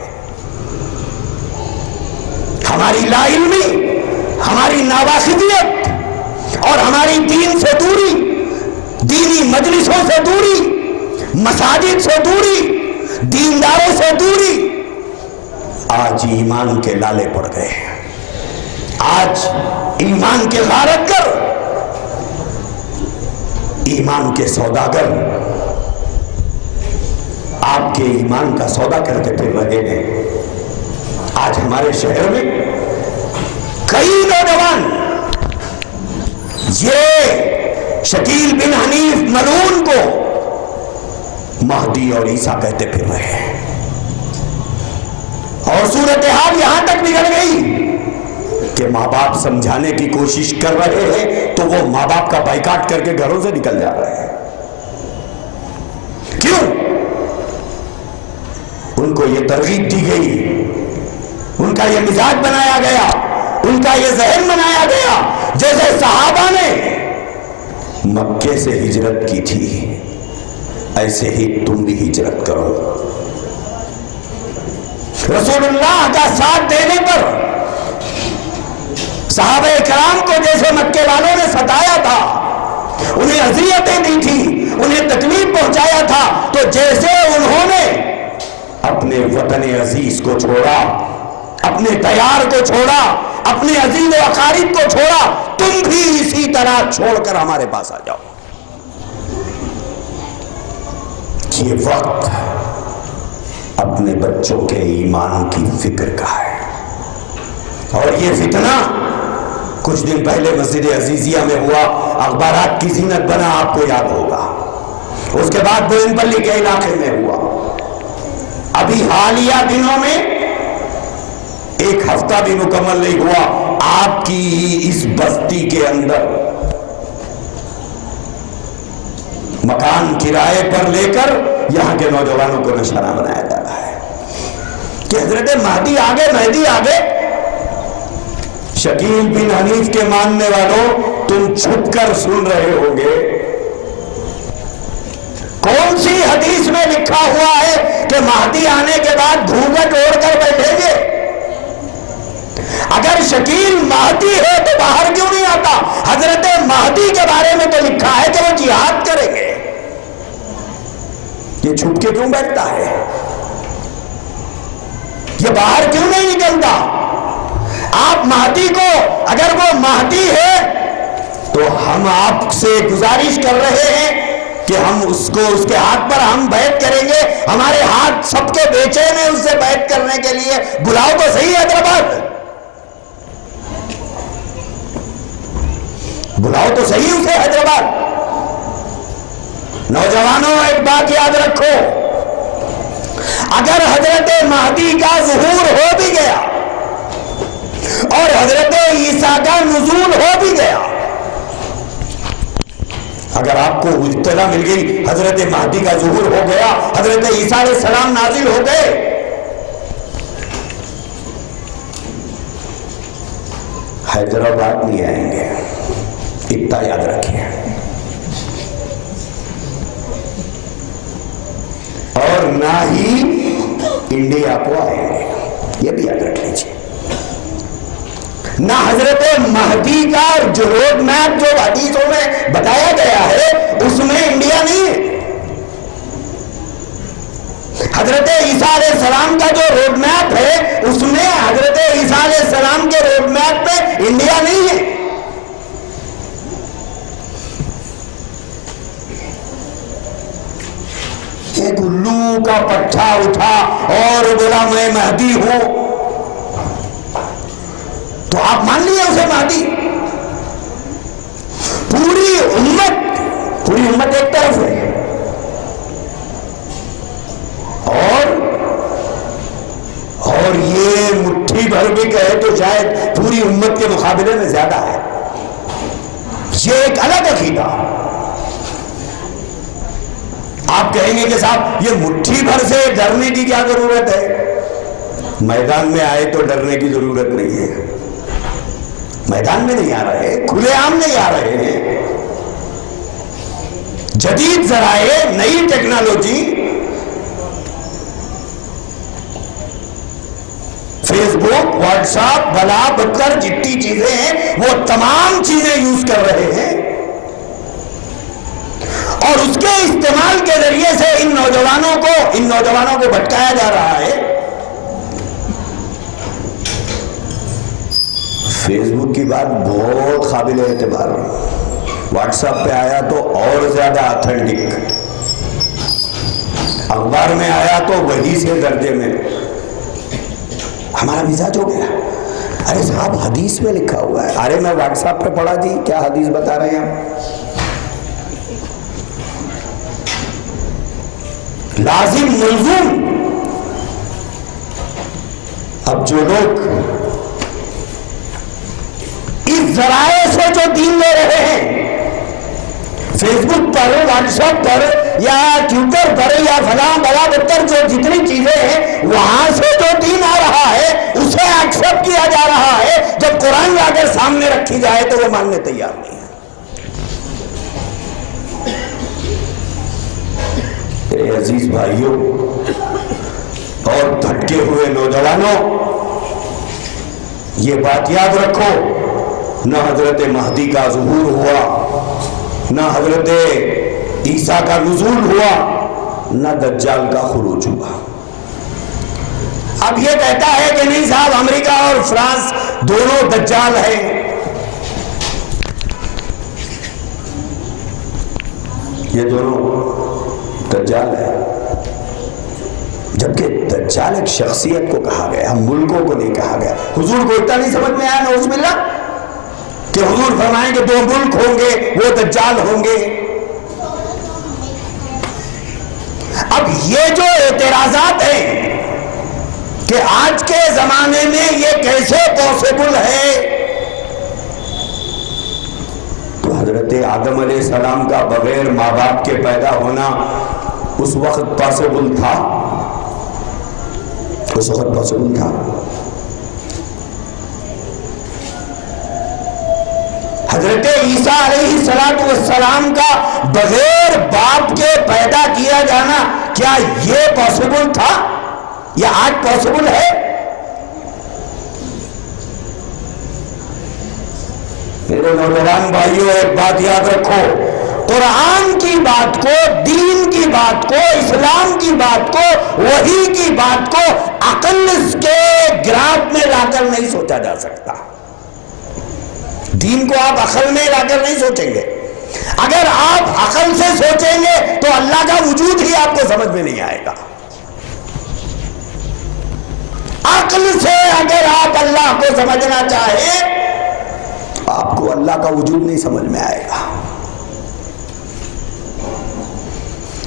ہماری لا علمی، ہماری ناواقفیت اور ہماری دین سے دوری، دینی مجلسوں سے دوری، مساجد سے دوری، دینداروں سے دوری، آج ایمان کے لالے پڑ گئے. آج ایمان کے غارت گر، ایمان کے سوداگر آپ کے ایمان کا سودا کرتے پھر رہے ہیں. آج ہمارے شہر میں کئی نوجوان یہ شکیل بن حنیف ملعون کو مہدی اور عیسیٰ کہتے پھر رہے ہیں اور صورتحال یہاں تک بگڑ گئی کہ ماں باپ سمجھانے کی کوشش کر رہے ہیں تو وہ ماں باپ کا بائیکاٹ کر کے گھروں سے نکل جا رہے ہیں. کیوں؟ ان کو یہ ترغیب دی گئی، ان کا یہ مزاج بنایا گیا، ان کا یہ ذہن بنایا گیا جیسے صحابہ نے مکے سے ہجرت کی تھی ایسے ہی تم بھی ہجرت کرو. رسول اللہ کا ساتھ دینے پر صحابہ کرام کو جیسے مکے والوں نے ستایا تھا، انہیں اذیتیں دی تھی، انہیں تکلیف پہنچایا تھا، تو جیسے انہوں نے اپنے وطن عزیز کو چھوڑا، اپنے دیار کو چھوڑا، اپنے عزیز و اقارب کو چھوڑا، تم بھی اسی طرح چھوڑ کر ہمارے پاس آ جاؤ. یہ وقت اپنے بچوں کے ایمان کی فکر کا ہے، اور یہ فتنہ کچھ دن پہلے مسجد عزیزیہ میں ہوا، اخبارات کی زینت بنا، آپ کو یاد ہوگا۔ اس کے بعد بوئن پلی کے علاقے میں ہوا۔ ابھی حالیہ دنوں میں، ایک ہفتہ بھی مکمل نہیں ہوا، آپ کی اس بستی کے اندر مکان کرائے پر لے کر یہاں کے نوجوانوں کو نشانہ بنایا جا رہا ہے کہ حضرت مہدی آگے، مہدی آگے۔ شکیل بن حنیف کے ماننے والوں، تم چھپ کر سن رہے ہوں گے، کون سی حدیث میں لکھا ہوا ہے کہ مہدی آنے کے بعد گھونگھٹ اوڑھ کر بیٹھیں گے؟ اگر شکیل مہدی ہے تو باہر کیوں نہیں آتا؟ حضرت مہدی کے بارے میں تو لکھا ہے کہ وہ جہاد کریں گے، یہ چھپ کے کیوں بیٹھتا ہے؟ یہ باہر کیوں نہیں نکلتا؟ آپ مہدی کو، اگر وہ مہدی ہے تو ہم آپ سے گزارش کر رہے ہیں کہ ہم اس کے ہاتھ پر ہم بیعت کریں گے، ہمارے ہاتھ سب کے بے چین ہیں اس سے بیعت کرنے کے لیے، بلاؤ تو صحیح حیدرآباد، بلاؤ تو صحیح اسے حیدرآباد۔ نوجوانوں ایک بات یاد رکھو، اگر حضرت مہدی کا ظہور ہو بھی گیا اور حضرت عیسیٰ کا نزول ہو بھی گیا، اگر آپ کو اطلاع مل گئی حضرت مہدی کا ظہور ہو گیا، حضرت عیسیٰ علیہ السلام نازل ہو گئے، حیدرآباد نہیں آئیں گے، اتنا یاد رکھیے، اور نہ ہی انڈیا کو آئیں گے، یہ بھی یاد رکھ لیجیے۔ نہ حضرت مہدی کا جو روڈ میپ جو حدیثوں میں بتایا گیا ہے اس میں انڈیا نہیں ہے، حضرت عیسیٰ علیہ السلام کا جو روڈ میپ ہے اس میں حضرت عیسیٰ علیہ السلام کے روڈ میپ میں انڈیا نہیں ہے۔ ایک الو کا پٹھا اٹھا اور بولا میں مہدی ہوں، تو آپ مان لیے اسے مہدی؟ پوری امت ایک طرف ہے، اور یہ مٹھی بھر بھی کہے تو شاید پوری امت کے مقابلے میں زیادہ ہے، یہ ایک الگ عقیدہ۔ آپ کہیں گے کہ صاحب یہ مٹھی بھر سے ڈرنے کی کیا ضرورت ہے؟ میدان میں آئے تو ڈرنے کی ضرورت نہیں ہے، میدان میں نہیں آ رہے، کھلے عام نہیں آ رہے ہیں، جدید ذرائع، نئی ٹیکنالوجی، فیس بک، واٹس ایپ، بلا بدتر جتنی چیزیں ہیں وہ تمام چیزیں یوز کر رہے ہیں، اور اس کے استعمال کے ذریعے سے ان نوجوانوں کو بھٹکایا جا رہا ہے۔ فیس بک کی بات بہت قابل اعتبار، واٹس ایپ پہ آیا تو اور زیادہ اتھینٹک، اخبار میں آیا تو وہی سے درجے میں، ہمارا مزاج ہو گیا، ارے صاحب حدیث میں لکھا ہوا ہے، ارے میں واٹس ایپ پہ پڑھا جی، کیا حدیث بتا رہے ہیں؟ لازم ملزوم۔ اب جو لوگ اس ذرائع سے جو دین لے رہے ہیں، فیس بک پر، واٹس ایپ پر یا ٹویٹر پر یا فلاں بلا بدتر جو جتنی چیزیں ہیں وہاں سے جو دین آ رہا ہے اسے ایکسپٹ کیا جا رہا ہے، جب قرآن لا کر سامنے رکھی جائے تو وہ ماننے تیار نہیں ہے۔ اے عزیز بھائیوں اور بھٹکے ہوئے نوجوانوں، یہ بات یاد رکھو، نہ حضرت مہدی کا ظہور ہوا، نہ حضرت عیسیٰ کا نزول ہوا، نہ دجال کا خروج ہوا۔ اب یہ کہتا ہے کہ نہیں صاحب امریکہ اور فرانس دونوں دجال ہیں، یہ دونوں دجال ہے، جبکہ دجال ایک شخصیت کو کہا گیا، ملکوں کو نہیں کہا گیا۔ حضور کو اتنا نہیں سمجھ میں آیا نعوذ باللہ کہ حضور فرمائیں کہ 2 ملک ہوں گے وہ دجال ہوں گے۔ اب یہ جو اعتراضات ہیں کہ آج کے زمانے میں یہ کیسے پاسبل ہے، تو حضرت آدم علیہ السلام کا بغیر ماں باپ کے پیدا ہونا اس وقت پاسبل تھا؟ اس وقت پاسبل تھا؟ حضرت عیسیٰ علیہ السلام کا بغیر باپ کے پیدا کیا جانا کیا یہ پاسبل تھا یا آج پاسبل ہے؟ میرے نوجوان بھائیوں، ایک بات یاد رکھو، قرآن کی بات کو، دین کی بات کو، اسلام کی بات کو، وحی کی بات کو عقل کے گراف میں لا کر نہیں سوچا جا سکتا۔ دین کو آپ عقل میں لا کر نہیں سوچیں گے۔ اگر آپ عقل سے سوچیں گے تو اللہ کا وجود ہی آپ کو سمجھ میں نہیں آئے گا۔ عقل سے اگر آپ اللہ کو سمجھنا چاہیں تو آپ کو اللہ کا وجود نہیں سمجھ میں آئے گا۔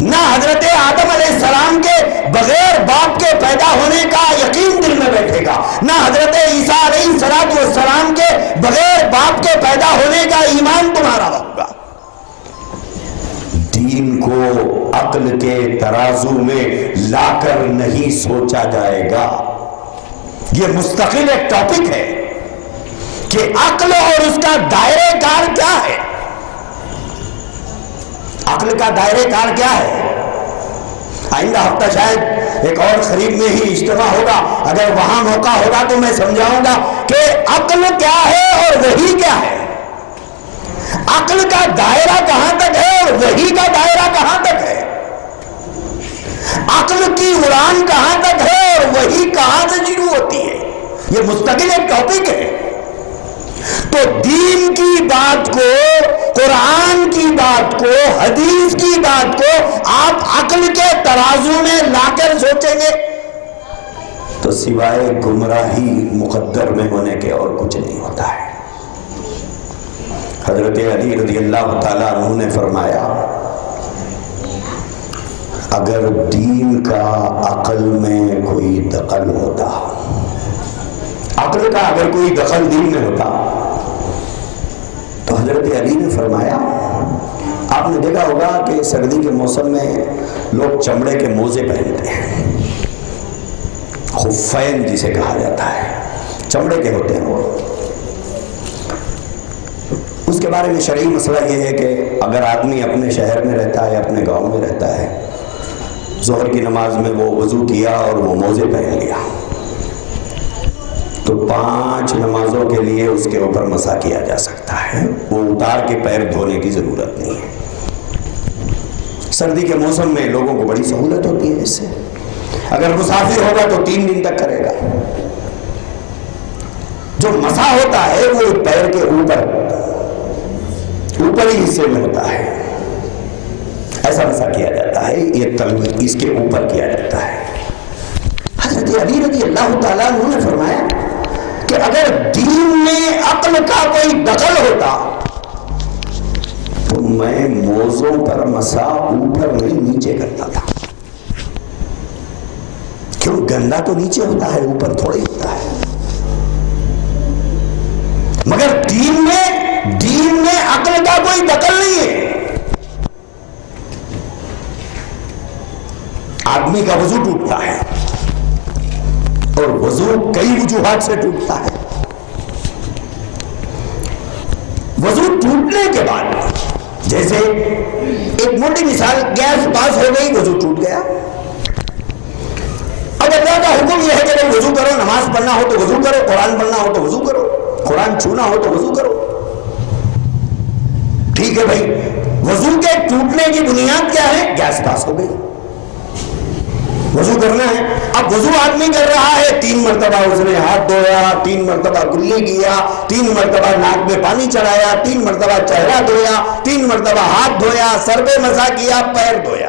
نہ حضرت آدم علیہ السلام کے بغیر باپ کے پیدا ہونے کا یقین دل میں بیٹھے گا، نہ حضرت عیسیٰ علیہ السلام کے بغیر باپ کے پیدا ہونے کا ایمان تمہارا ہوگا۔ دین کو عقل کے ترازو میں لا کر نہیں سوچا جائے گا۔ یہ مستقل ایک ٹاپک ہے کہ عقل اور اس کا دائرہ کار کیا ہے۔ عقل کا دائرہ کار کیا ہے؟ آئندہ ہفتہ شاید ایک اور قریب میں ہی اجتماع ہوگا، اگر وہاں موقع ہوگا تو میں سمجھاؤں گا کہ عقل کیا ہے اور وحی کیا ہے۔ عقل کا دائرہ کہاں تک ہے اور وحی کا دائرہ کہاں تک ہے۔ عقل کی اڑان کہاں تک ہے اور وحی کہاں سے شروع ہوتی ہے۔ یہ مستقل ایک ٹاپک ہے۔ تو دین کی بات کو، قرآن کی بات کو، حدیث کی بات کو آپ عقل کے ترازو میں لا کر سوچیں گے تو سوائے گمراہی مقدر میں ہونے کے اور کچھ نہیں ہوتا ہے۔ حضرت علی رضی اللہ تعالیٰ عنہ نے فرمایا، اگر دین کا عقل میں کوئی دخل ہوتا، عقل کا اگر کوئی دخل دین میں ہوتا تو حضرت علی نے فرمایا، آپ نے دیکھا ہوگا کہ سردی کے موسم میں لوگ چمڑے کے موزے پہنتے ہیں، خفین جسے کہا جاتا ہے، چمڑے کے ہوتے ہیں وہ۔ اس کے بارے میں شرعی مسئلہ یہ ہے کہ اگر آدمی اپنے شہر میں رہتا ہے، اپنے گاؤں میں رہتا ہے، ظہر کی نماز میں وہ وضو کیا اور وہ موزے پہن لیا تو 5 نمازوں کے لیے اس کے اوپر مسح کیا جا سکتا ہے، وہ اتار کے پیر دھونے کی ضرورت نہیں ہے۔ سردی کے موسم میں لوگوں کو بڑی سہولت ہوتی ہے اس سے، اگر مسافر ہوگا تو 3 دن تک کرے گا۔ جو مسح ہوتا ہے وہ پیر کے اوپری حصے میں ہوتا ہے، ایسا مسح کیا جاتا ہے، یہ تلویح اس کے اوپر کیا جاتا ہے۔ حضرت علی رضی اللہ تعالیٰ عنہ نے فرمایا کہ اگر دین میں عقل کا کوئی دخل ہوتا تو میں موزوں پر مسح اوپر نہیں نیچے کرتا تھا، کیوں؟ گندا تو نیچے ہوتا ہے، اوپر تھوڑی ہوتا ہے۔ مگر دین میں عقل کا کوئی دخل نہیں ہے۔ آدمی کا وضو ٹوٹتا ہے اور وضو کئی وجوہات سے ٹوٹتا ہے۔ وضو ٹوٹنے کے بعد، جیسے ایک موٹی مثال، گیس پاس ہو گئی، وضو ٹوٹ گیا۔ اب اللہ کا حکم یہ ہے کہ وضو کرو، نماز پڑھنا ہو تو وضو کرو، قرآن پڑھنا ہو تو وضو کرو، قرآن چھونا ہو تو وضو کرو۔ ٹھیک ہے بھائی، وضو کے ٹوٹنے کی بنیاد کیا ہے؟ گیس پاس ہو گئی، وضو کرنا ہے۔ اب وضو آدمی کر رہا ہے، 3 مرتبہ اس نے ہاتھ دھویا، 3 مرتبہ کلی کیا، 3 مرتبہ ناک میں پانی چڑھایا، 3 مرتبہ چہرہ دھویا، 3 مرتبہ ہاتھ دھویا، سر پہ مسح کیا، پیر دھویا۔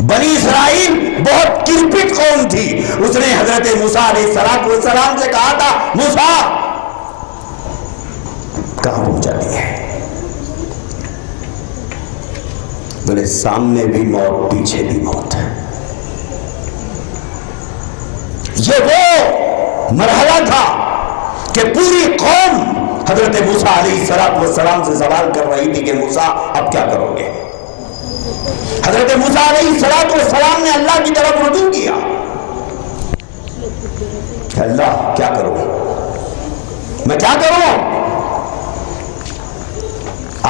بنی اسرائیل بہت کرپٹ قوم تھی. اس نے حضرت موسیٰ علیہ السلام سے کہا تھا موسیٰ کہاں پہنچا دیا ہے؟ بولے سامنے بھی موت پیچھے بھی موت. یہ وہ مرحلہ تھا کہ پوری قوم حضرت موسیٰ علیہ السلام سے سوال کر رہی تھی کہ موسیٰ اب کیا کرو گے؟ حضرت موسیٰ علیہ السلام نے اللہ کی طرف رجوع کیا کہ اللہ کیا کروں میں کیا کروں؟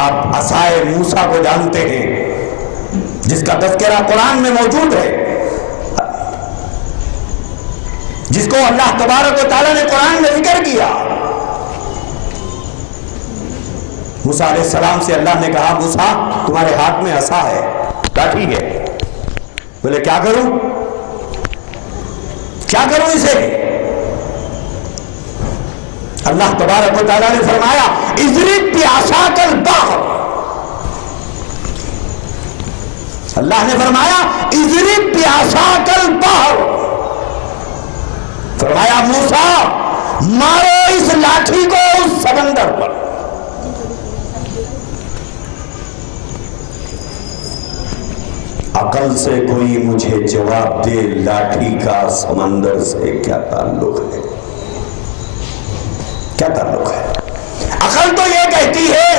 آپ عصائے موسیٰ کو جانتے ہیں جس کا تذکرہ قرآن میں موجود ہے، جس کو اللہ تبارک و تعالیٰ نے قرآن میں ذکر کیا. موسیٰ علیہ السلام سے اللہ نے کہا موسیٰ تمہارے ہاتھ میں عصا ہے، لاٹھی ہے. بولے کیا کروں اسے؟ اللہ تبارک و تعالیٰ نے فرمایا اضرب بعصاک البحر. اللہ نے فرمایا اضرب بعصاک البحر. فرمایا موسیٰ مارو اس لاٹھی کو اس سمندر پر. عقل سے کوئی مجھے جواب دے لاٹھی کا سمندر سے کیا تعلق ہے؟ کیا تعلق ہے؟ عقل تو یہ کہتی ہے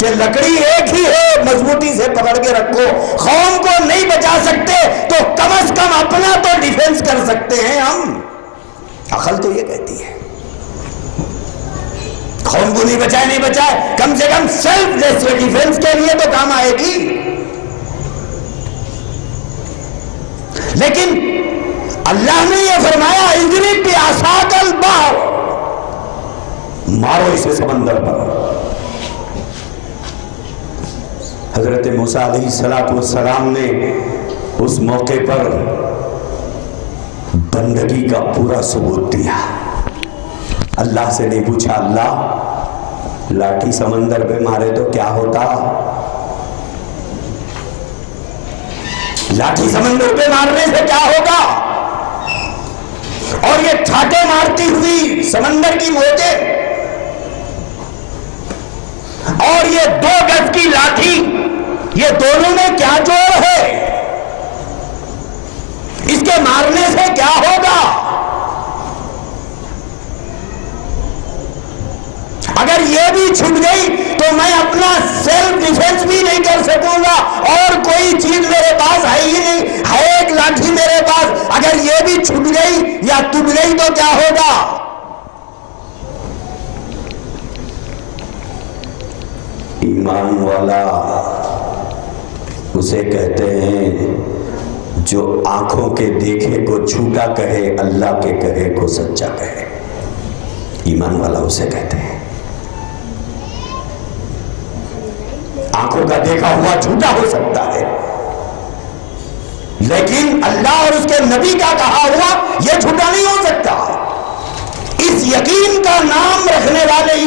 کہ لکڑی ایک ہی ہے، مضبوطی سے پکڑ کے رکھو. قوم کو نہیں بچا سکتے تو کم از کم اپنا تو ڈیفنس کر سکتے ہیں ہم. عقل تو یہ کہتی ہے قوم کو نہیں بچائے کم سے کم سیلف ڈیفنس کے لیے تو کام آئے گی. لیکن اللہ نے یہ فرمایا اضرب بعصاک البحر، مارو اسے سمندر پر. حضرت موسیٰ علیہ السلام نے اس موقع پر بندگی کا پورا ثبوت دیا. اللہ سے نہیں پوچھا اللہ لاٹھی سمندر پہ مارے تو کیا ہوتا؟ لاٹھی سمندر پہ مارنے سے کیا ہوگا؟ اور یہ ٹھاٹے مارتی ہوئی سمندر کی موجیں اور یہ 2 گز کی لاٹھی، یہ دونوں میں کیا جوڑ ہے؟ اس کے مارنے سے کیا ہوگا؟ اگر یہ بھی چھٹ گئی تو میں اپنا سیلف ڈیفنس بھی نہیں کر سکوں گا اور کوئی چیز میرے پاس ہے ہی نہیں. ہے ایک لاٹھی میرے پاس، اگر یہ بھی چھٹ گئی یا ٹوٹ گئی تو کیا ہوگا؟ ایمان والا اسے کہتے ہیں جو آنکھوں کے دیکھے کو جھوٹا کہے، اللہ کے کہے کو سچا کہے. ایمان والا اسے کہتے ہیں. آنکھوں کا دیکھا ہوا جھوٹا ہو سکتا ہے لیکن اللہ اور اس کے نبی کا کہا ہوا یہ جھوٹا نہیں ہو سکتا. اس یقین کا نام رکھنے والے،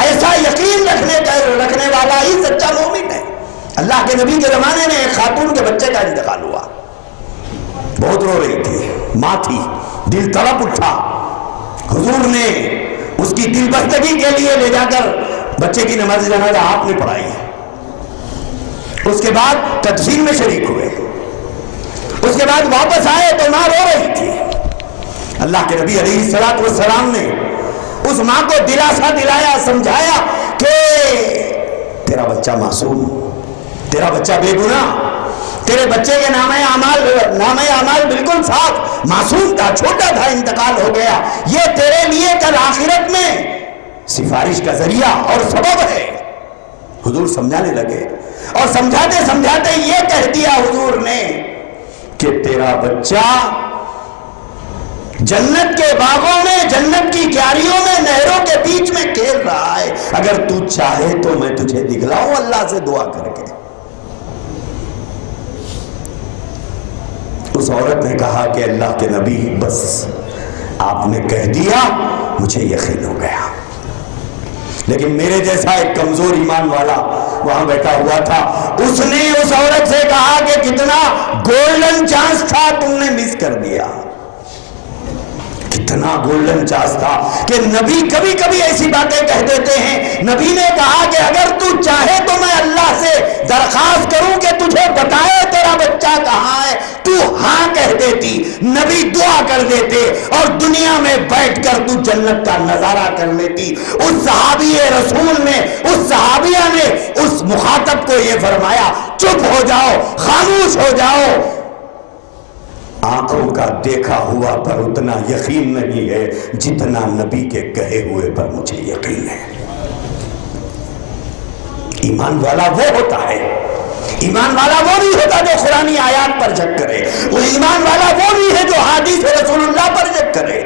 ایسا یقین رکھنے والا ہی سچا مومن ہے. اللہ کے نبی کے زمانے میں ایک خاتون کے بچے کا انتقال ہوا، بہت رو رہی تھی، ماں تھی، دل تڑپ اٹھا. حضور نے اس کی دل بستگی کے لیے لے جا کر بچے کی نماز جنازہ آپ نے پڑھائی. اس کے بعد تدفین میں شریک ہوئے. اس کے بعد واپس آئے تو ماں رو رہی تھی. اللہ کے نبی علیہ السلام نے اس ماں کو دلاسا دلایا، سمجھایا کہ تیرا بچہ معصوم، تیرا بچہ بے گناہ، تیرے بچے کے نام اعمال بالکل صاف، معصوم تھا، چھوٹا تھا، انتقال ہو گیا. یہ تیرے لیے کل آخرت میں سفارش کا ذریعہ اور سبب ہے. حضور سمجھانے لگے اور سمجھاتے سمجھاتے یہ کہہ دیا حضور نے کہ تیرا بچہ جنت کے باغوں میں، جنت کی کیاریوں میں، نہروں کے بیچ میں کھیل رہا ہے. اگر تو چاہے تو میں تجھے دکھلاؤں اللہ سے دعا کر کے. اس عورت نے کہا کہ اللہ کے نبی بس آپ نے کہہ دیا، مجھے یقین ہو گیا. لیکن میرے جیسا ایک کمزور ایمان والا وہاں بیٹھا ہوا تھا، اس نے اس عورت سے کہا کہ کتنا گولڈن چانس تھا تم نے مس کر دیا، کتنا گولڈن چانس تھا کہ نبی کبھی کبھی ایسی باتیں کہہ دیتے ہیں۔ نبی نے کہا کہ اگر تو چاہے تو میں اللہ سے درخواست کروں کہ تجھے بتائے تیرا بچہ کہاں ہے، تو ہاں کہہ دیتی، نبی دعا کر دیتے اور دنیا میں بیٹھ کر تو جنت کا نظارہ کر لیتی۔ اس صحابی رسول نے، اس صحابیہ نے اس مخاطب کو یہ فرمایا چپ ہو جاؤ، خاموش ہو جاؤ، آنکھوں کا دیکھا ہوا پر اتنا یقین نہیں ہے جتنا نبی کے کہے ہوئے پر مجھے یقین ہے۔ ایمان والا وہ ہوتا ہے، ایمان والا وہ نہیں ہوتا جو قرآنی آیات پر شک کرے، وہ ایمان والا وہ نہیں ہے جو حدیث رسول اللہ پر شک کرے۔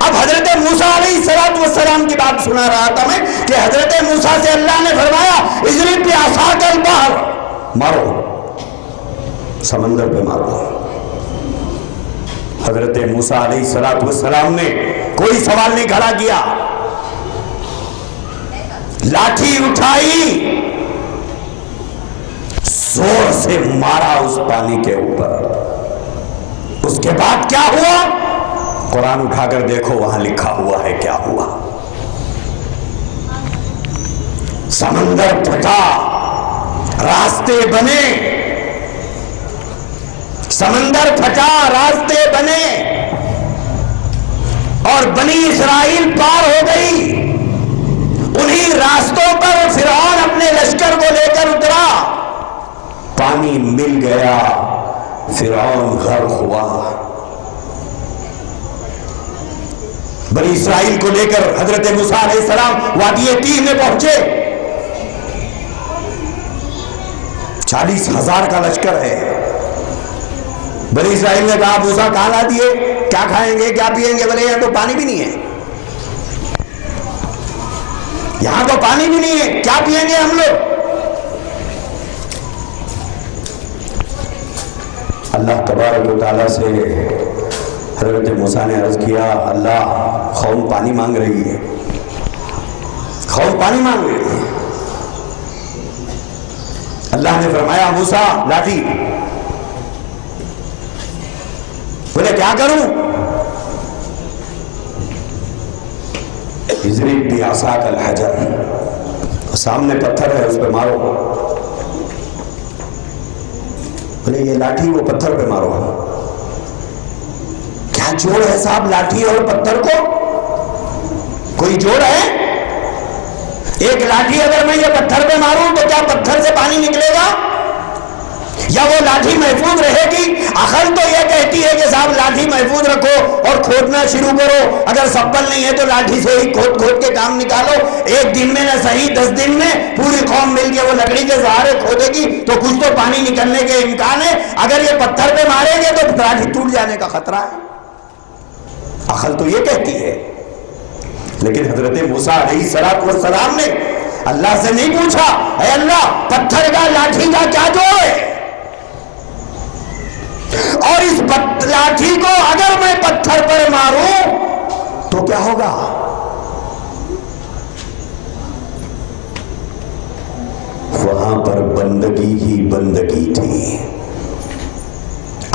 اب حضرت موسیٰ علیہ السلام کی بات سنا رہا تھا میں کہ حضرت موسیٰ سے اللہ نے فرمایا اضرب بعصاک البحر، مارو سمندر پہ مارو۔ حضرت موسیٰ علیہ السلام نے کوئی سوال نہیں کھڑا کیا، لاٹھی اٹھائی، زور سے مارا اس پانی کے اوپر۔ اس کے بعد کیا ہوا؟ قرآن اٹھا کر دیکھو وہاں لکھا ہوا ہے کیا ہوا۔ سمندر پھٹا، راستے بنے، سمندر پھٹا، راستے بنے اور بنی اسرائیل پار ہو گئی۔ انہی راستوں پر فرعون اپنے لشکر کو لے کر اترا، پانی مل گیا، فرعون غرق ہوا۔ بنی اسرائیل کو لے کر حضرت موسیٰ علیہ السلام وادی تیہ میں پہنچے، 40,000 کا لشکر ہے۔ بنی اسرائیل نے کہا موسیٰ کہاں لا دیے، کیا کھائیں گے کیا پیئیں گے؟ بولے یہاں تو پانی بھی نہیں ہے، یہاں تو پانی بھی نہیں ہے، کیا پیئیں گے ہم لوگ؟ اللہ تبارک و تعالیٰ سے حضرت موسیٰ نے عرض کیا اللہ قوم پانی مانگ رہی ہے، قوم پانی مانگ رہی ہے۔ اللہ نے فرمایا موسیٰ لاٹھی، بولے کیا کروں؟ اضرب بعصاک الحجر، سامنے پتھر ہے اس پہ مارو۔ بولے یہ لاٹھی وہ پتھر پہ مارو، کیا جوڑ ہے صاحب لاٹھی اور پتھر کو؟ کوئی جوڑ ہے؟ ایک لاٹھی اگر میں یہ پتھر پہ ماروں تو کیا پتھر سے پانی نکلے گا یا وہ لاٹھی محفوظ رہے گی؟ عقل تو یہ کہتی ہے کہ صاحب لاٹھی محفوظ رکھو اور کھودنا شروع کرو، اگر سبل نہیں ہے تو لاٹھی سے ہی کھود کھود کے کام نکالو، ایک دن میں نہ صحیح 10 دن میں پوری قوم مل کے وہ لکڑی کے سہارے کھودے گی تو کچھ تو پانی نکلنے کے امکان ہے، اگر یہ پتھر پہ ماریں گے تو لاٹھی ٹوٹ جانے کا خطرہ ہے۔ عقل تو یہ کہتی ہے، لیکن حضرت موسیٰ علیہ السلام نے اللہ سے نہیں پوچھا اے اللہ پتھر کا لاٹھی کا کیا جوڑ ہے، اور اس لاٹھی کو اگر میں پتھر پر ماروں تو کیا ہوگا؟ وہاں پر بندگی ہی بندگی تھی،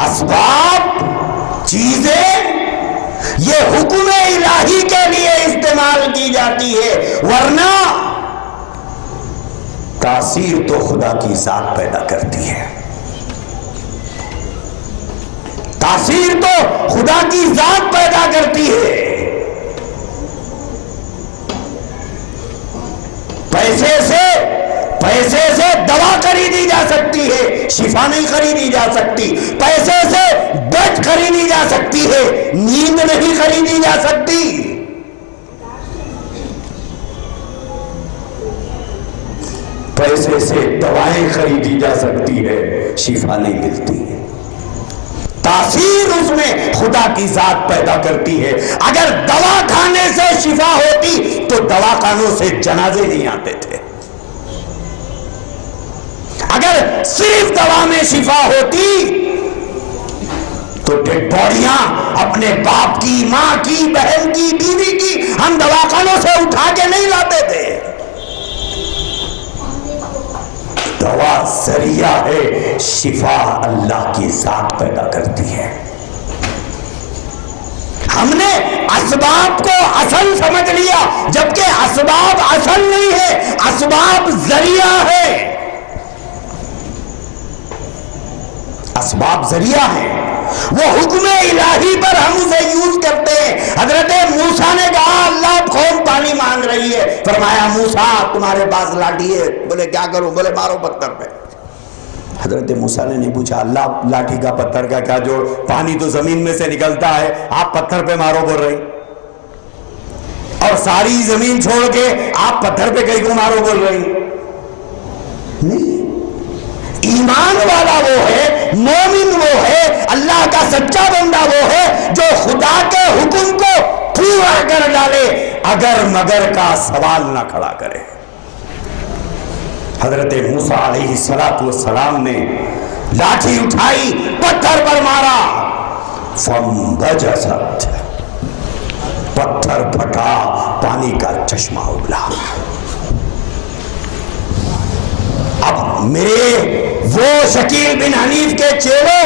اسباب چیزیں یہ حکم الہی کے لیے استعمال کی جاتی ہے، ورنہ تاثیر تو خدا کی ذات پیدا کرتی ہے، تاثیر تو خدا کی ذات پیدا کرتی ہے۔ پیسے سے دوا خریدی جا سکتی ہے، شفا نہیں خریدی جا سکتی، پیسے سے بیڈ خریدی جا سکتی ہے، نیند نہیں خریدی جا سکتی۔ پیسے سے دوائیں خریدی جا سکتی ہے، شفا نہیں ملتی ہے۔ تاثیر اس میں خدا کی ذات پیدا کرتی ہے۔ اگر دوا کھانے سے شفا ہوتی تو دوا خانوں سے جنازے نہیں آتے تھے، اگر صرف دوا میں شفا ہوتی تو ڈیڈ باڈیاں اپنے باپ کی، ماں کی، بہن کی، بیوی کی ہم دواخانوں سے اٹھا کے نہیں لاتے تھے. دوا ذریعہ ہے، شفا اللہ کی ذات پیدا کرتی ہے. ہم نے اسباب کو اصل سمجھ لیا، جبکہ اسباب اصل نہیں ہے، اسباب ذریعہ ہے. اسباب ذریعہ ہے، وہ حکم الہی پر ہم اسے یوز کرتے ہیں. حضرت موسیٰ نے کہا اللہ قوم پانی مانگ رہی ہے، فرمایا موسیٰ تمہارے پاس لاٹھی ہے. بولے کیا کروں؟ بولے مارو پتھر پہ. حضرت موسیٰ نے نہیں پوچھا اللہ لاٹھی کا پتھر کا کیا جوڑ، پانی تو زمین میں سے نکلتا ہے، آپ پتھر پہ مارو بول رہی، اور ساری زمین چھوڑ کے آپ پتھر پہ کہیں کو مارو بول رہی. نہیں، ایمان والا وہ ہے، مومن وہ ہے، اللہ کا سچا بندہ وہ ہے جو خدا کے حکم کو پورا کر ڈالے، اگر مگر کا سوال نہ کھڑا کرے. حضرت موسیٰ علیہ السلام نے لاٹھی اٹھائی، پتھر پر مارا، فانبجست، پتھر پھٹا، پانی کا چشمہ ابلا. اب میرے وہ شکیل بن حنیف کے چیلوں،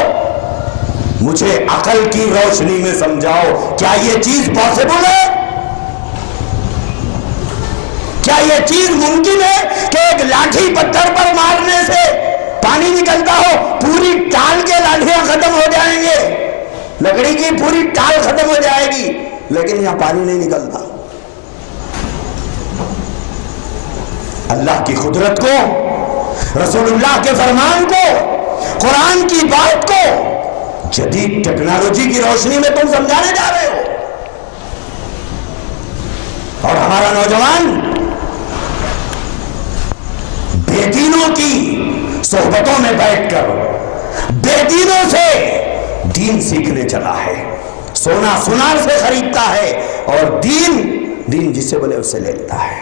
مجھے عقل کی روشنی میں سمجھاؤ، کیا یہ چیز پاسبل ہے؟ کیا یہ چیز ممکن ہے کہ ایک لاٹھی پتھر پر مارنے سے پانی نکلتا ہو؟ پوری ٹال کے لاٹھیاں ختم ہو جائیں گے، لکڑی کی پوری ٹال ختم ہو جائے گی، لیکن یہاں پانی نہیں نکلتا. اللہ کی قدرت کو، رسول اللہ کے فرمان کو، قرآن کی بات کو جدید ٹیکنالوجی کی روشنی میں تم سمجھانے جا رہے ہو. اور ہمارا نوجوان بے دینوں کی صحبتوں میں بیٹھ کر بے دینوں سے دین سیکھنے چلا ہے. سونا سنار سے خریدتا ہے اور دین جس سے بولے اس سے لے لیتا ہے.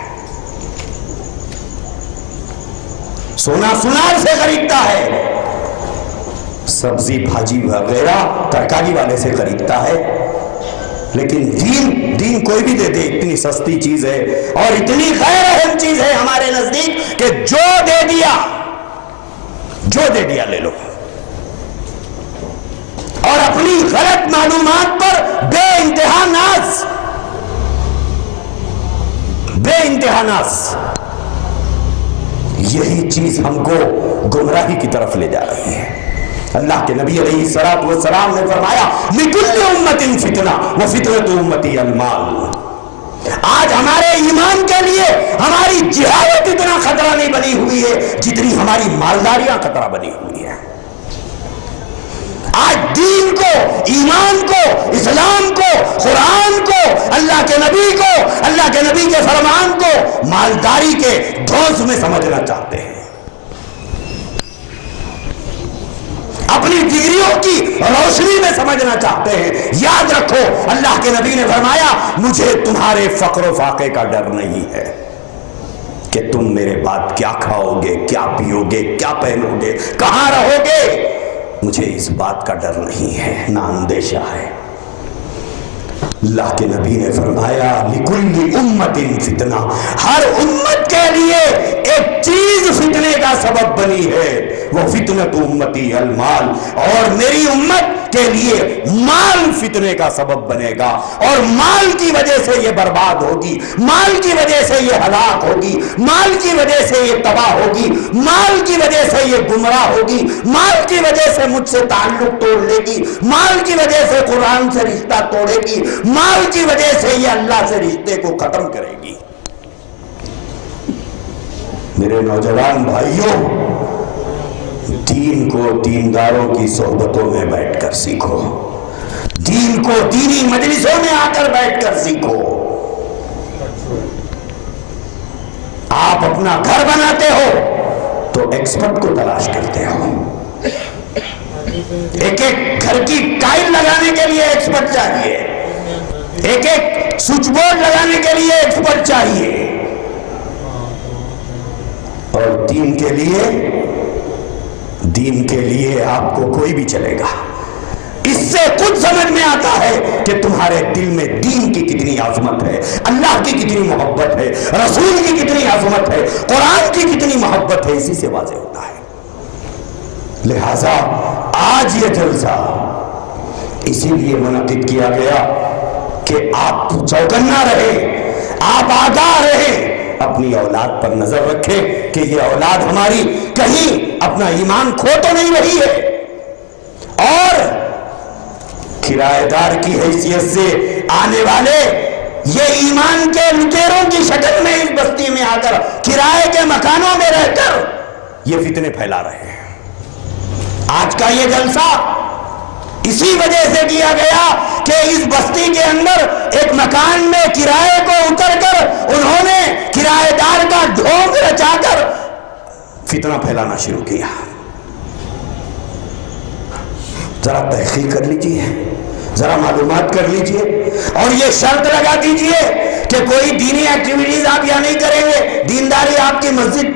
سونا سنار سے خریدتا ہے، سبزی بھاجی وغیرہ ترکاری والے سے خریدتا ہے، لیکن دین کوئی بھی دے دے. اتنی سستی چیز ہے اور اتنی غیر اہم چیز ہے ہمارے نزدیک کہ جو دے دیا لے لو. اور اپنی غلط معلومات پر بے انتہا ناز، یہی چیز ہم کو گمراہی کی طرف لے جا رہی ہے. اللہ کے نبی علیہ السلام نے فرمایا لِكُلِّ أُمَّةٍ فِتْنَةٌ وَفِتْنَةُ أُمَّتِي الْمَالُ. آج ہمارے ایمان کے لیے ہماری جہالت اتنا خطرہ نہیں بنی ہوئی ہے جتنی ہماری مالداریاں خطرہ بنی ہوئی ہے. آج دین کو، ایمان کو، اسلام کو، قرآن کو، اللہ کے نبی کو، اللہ کے نبی کے فرمان کو مالداری کے دھوس میں سمجھنا چاہتے ہیں، اپنی ڈگریوں کی روشنی میں سمجھنا چاہتے ہیں. یاد رکھو اللہ کے نبی نے فرمایا مجھے تمہارے فقر و فاقے کا ڈر نہیں ہے کہ تم میرے بعد کیا کھاؤ گے، کیا پیو گے، کیا پہنو گے، کہاں رہو گے. مجھے اس بات کا ڈر نہیں ہے، نہ اندیشہ ہے. اللہ کے نبی نے فرمایا لِكُلِّ أُمَّةٍ فِتْنَةٌ، ہر امت کے لیے ایک چیز فتنے کا سبب بنی ہے، وہ فتنۃ امتی المال، اور میری امت کے لیے مال فتنے کا سبب بنے گا، اور مال کی وجہ سے یہ برباد ہوگی، مال کی وجہ سے یہ ہلاک ہوگی، مال کی وجہ سے یہ تباہ ہوگی، مال کی وجہ سے یہ گمراہ ہوگی، مال کی وجہ سے مجھ سے تعلق توڑ لے گی، مال کی وجہ سے قرآن سے رشتہ توڑے گی، مال کی وجہ سے یہ اللہ سے رشتے کو ختم کرے گی. میرے نوجوان بھائیوں، دین کو دینداروں کی صحبتوں میں بیٹھ کر سیکھو، دین کو دینی مجلسوں میں آ کر بیٹھ کر سیکھو. آپ اپنا گھر بناتے ہو تو ایکسپرٹ کو تلاش کرتے ہو. ایک گھر کی ٹائل لگانے کے لیے ایکسپرٹ چاہیے، ایک سوئچ بورڈ لگانے کے لیے ایکسپرٹ چاہیے، اور دین کے لیے آپ کو کوئی بھی چلے گا. اس سے خود سمجھ میں آتا ہے کہ تمہارے دل میں دین کی کتنی عظمت ہے، اللہ کی کتنی محبت ہے، رسول کی کتنی عظمت ہے، قرآن کی کتنی محبت ہے، اسی سے واضح ہوتا ہے۔ لہذا آج یہ جلسہ اسی لیے منعقد کیا گیا کہ آپ چوکنا رہے، آپ آگاہ رہے، اپنی اولاد پر نظر رکھیں کہ یہ اولاد ہماری کہیں اپنا ایمان کھو تو نہیں رہی ہے، اور کرایہ دار کی حیثیت سے آنے والے یہ ایمان کے لٹیروں کی شکل میں اس بستی میں آ کر کرائے کے مکانوں میں رہ کر یہ فتنے پھیلا رہے ہیں۔ آج کا یہ جلسہ اسی وجہ سے کیا گیا کہ اس بستی کے اندر ایک مکان میں کرائے کو اتر کر انہوں نے کرایہ دار کا ڈھونگ رچا کر فتنہ پھیلانا شروع کیا۔ ذرا تحقیق کر لیجئے، ذرا معلومات کر لیجئے، اور یہ شرط لگا دیجئے کہ کوئی دینی ایکٹیویٹیز آپ یہاں نہیں کریں گے، دینداری آپ کی مسجد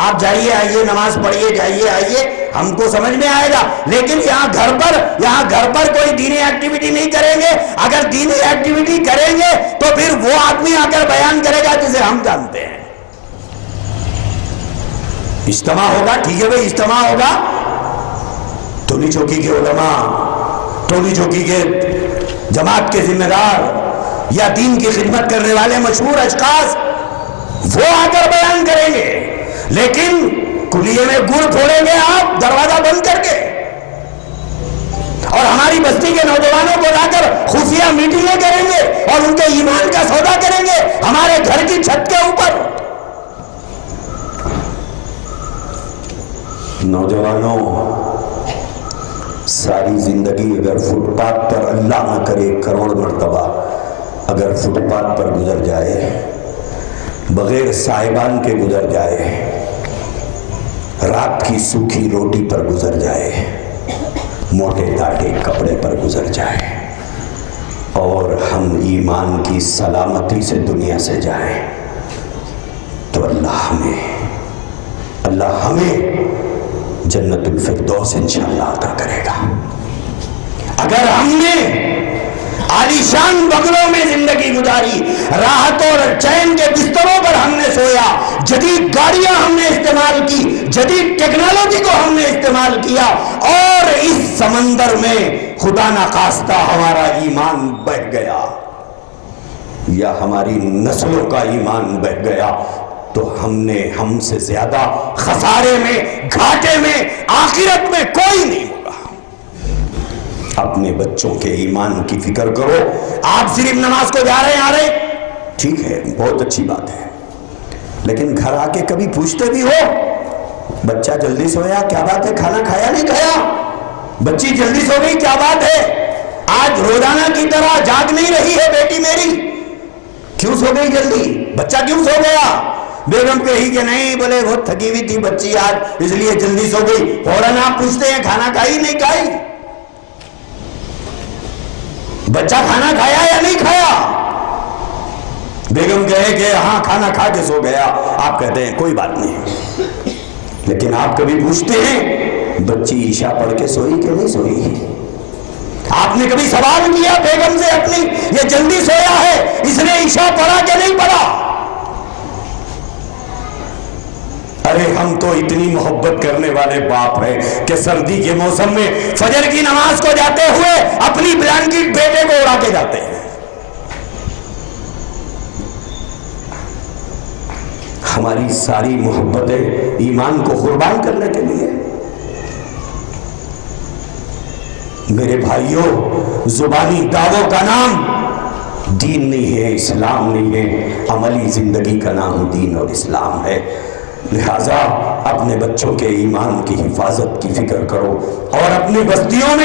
آپ جائیے آئیے، نماز پڑھیے جائیے آئیے، ہم کو سمجھ میں آئے گا، لیکن یہاں گھر پر کوئی دینی ایکٹیویٹی نہیں کریں گے۔ اگر دینی ایکٹیویٹی کریں گے تو پھر وہ آدمی آ کر بیان کرے گا جسے ہم جانتے ہیں۔ اجتماع ہوگا، ٹھیک ہے بھائی، اجتماع ہوگا، ٹولی چوکی کے علماء، ٹولی چوکی کے جماعت کے ذمہ دار یا دین کی خدمت کرنے والے مشہور اشخاص وہ آ کر بیان کریں گے، لیکن کلیے میں گڑ پھوڑیں گے آپ دروازہ بند کر کے، اور ہماری بستی کے نوجوانوں کو لا کر خفیہ میٹنگیں کریں گے اور ان کے ایمان کا سودا کریں گے ہمارے گھر کی چھت کے اوپر۔ نوجوانوں، ساری زندگی اگر فٹ پاتھ پر، اللہ نہ کرے کروڑ مرتبہ اگر فٹ پاتھ پر گزر جائے، بغیر صاحبان کے گزر جائے، رات کی سوکھی روٹی پر گزر جائے، موٹے داڑھے کپڑے پر گزر جائے، اور ہم ایمان کی سلامتی سے دنیا سے جائیں، تو اللہ ہمیں جنت الفردوس انشاءاللہ عطا کرے گا۔ اگر ہم نے عالیشان بنگلوں میں زندگی گزاری، راحت اور چین کے بستروں پر ہم نے سویا، جدید گاڑیاں ہم نے استعمال کی، جدید ٹیکنالوجی کو ہم نے استعمال کیا، اور اس سمندر میں خدا نخواستہ ہمارا ایمان بہہ گیا یا ہماری نسلوں کا ایمان بہہ گیا، تو ہم سے زیادہ خسارے میں، گھاٹے میں، آخرت میں کوئی نہیں ہوگا۔ اپنے بچوں کے ایمان کی فکر کرو۔ آپ صرف نماز کو جا رہے ہیں، آ رہے، ٹھیک ہے، بہت اچھی بات ہے، لیکن گھر آ کے کبھی پوچھتے بھی ہو بچہ جلدی سویا، کیا بات ہے، کھانا کھایا نہیں کھایا، بچی جلدی سو گئی، کیا بات ہے، آج روزانہ کی طرح جاگ نہیں رہی ہے بیٹی میری، کیوں سو گئی جلدی، بچہ کیوں سو گیا؟ بیگم کہی کہ نہیں، بولے بہت تھکی ہوئی تھی بچی آج اس لیے جلدی سو گئی، فوراً آپ پوچھتے ہیں کھانا کھائی نہیں کھائی، بچہ کھانا کھایا یا نہیں کھایا؟ بیگم کہے کہ ہاں کھانا کھا کے سو گیا، آپ کہتے ہیں کوئی بات نہیں، لیکن آپ کبھی پوچھتے ہیں بچی عشاء پڑھ کے سوئی کہ نہیں سوئی؟ آپ نے کبھی سوال کیا بیگم سے اپنی، یہ جلدی سویا ہے اس نے عشاء پڑھا کہ نہیں پڑھا؟ ارے ہم تو اتنی محبت کرنے والے باپ ہیں کہ سردی کے موسم میں فجر کی نماز کو جاتے ہوئے اپنی بلینکٹ بیٹے کو اڑا کے جاتے ہیں۔ ہماری ساری محبتیں ایمان کو قربان کرنے کے لیے۔ میرے بھائیوں، زبانی دعووں کا نام دین نہیں ہے، اسلام نہیں ہے، عملی زندگی کا نام دین اور اسلام ہے۔ لہٰذا اپنے بچوں کے ایمان کی حفاظت کی فکر کرو، اور اپنی بستیوں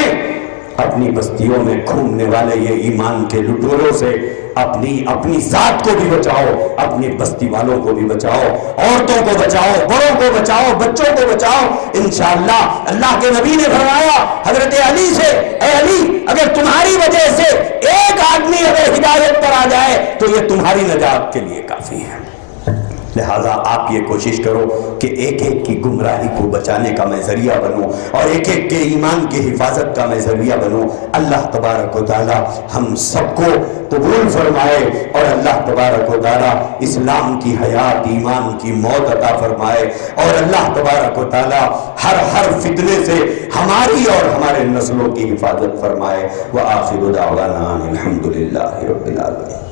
میں گھومنے والے یہ ایمان کے لٹوروں سے اپنی ذات کو بھی بچاؤ، اپنی بستی والوں کو بھی بچاؤ، عورتوں کو بچاؤ، بڑوں کو بچاؤ، بچوں کو بچاؤ۔ انشاءاللہ اللہ کے نبی نے فرمایا حضرت علی سے، اے علی، اگر تمہاری وجہ سے ایک آدمی اگر ہدایت پر آ جائے تو یہ تمہاری نجات کے لیے کافی ہے۔ لہٰذا آپ یہ کوشش کرو کہ ایک ایک کی گمراہی کو بچانے کا میں ذریعہ بنوں اور ایک ایک کے ایمان کی حفاظت کا میں ذریعہ بنوں۔ اللہ تبارک و تعالی ہم سب کو قبول فرمائے اور اللہ تبارک و تعالی اسلام کی حیات، ایمان کی موت عطا فرمائے، اور اللہ تبارک و تعالی ہر فتنے سے ہماری اور ہمارے نسلوں کی حفاظت فرمائے۔ وآخر دعوانا الحمدللہ رب العالمین۔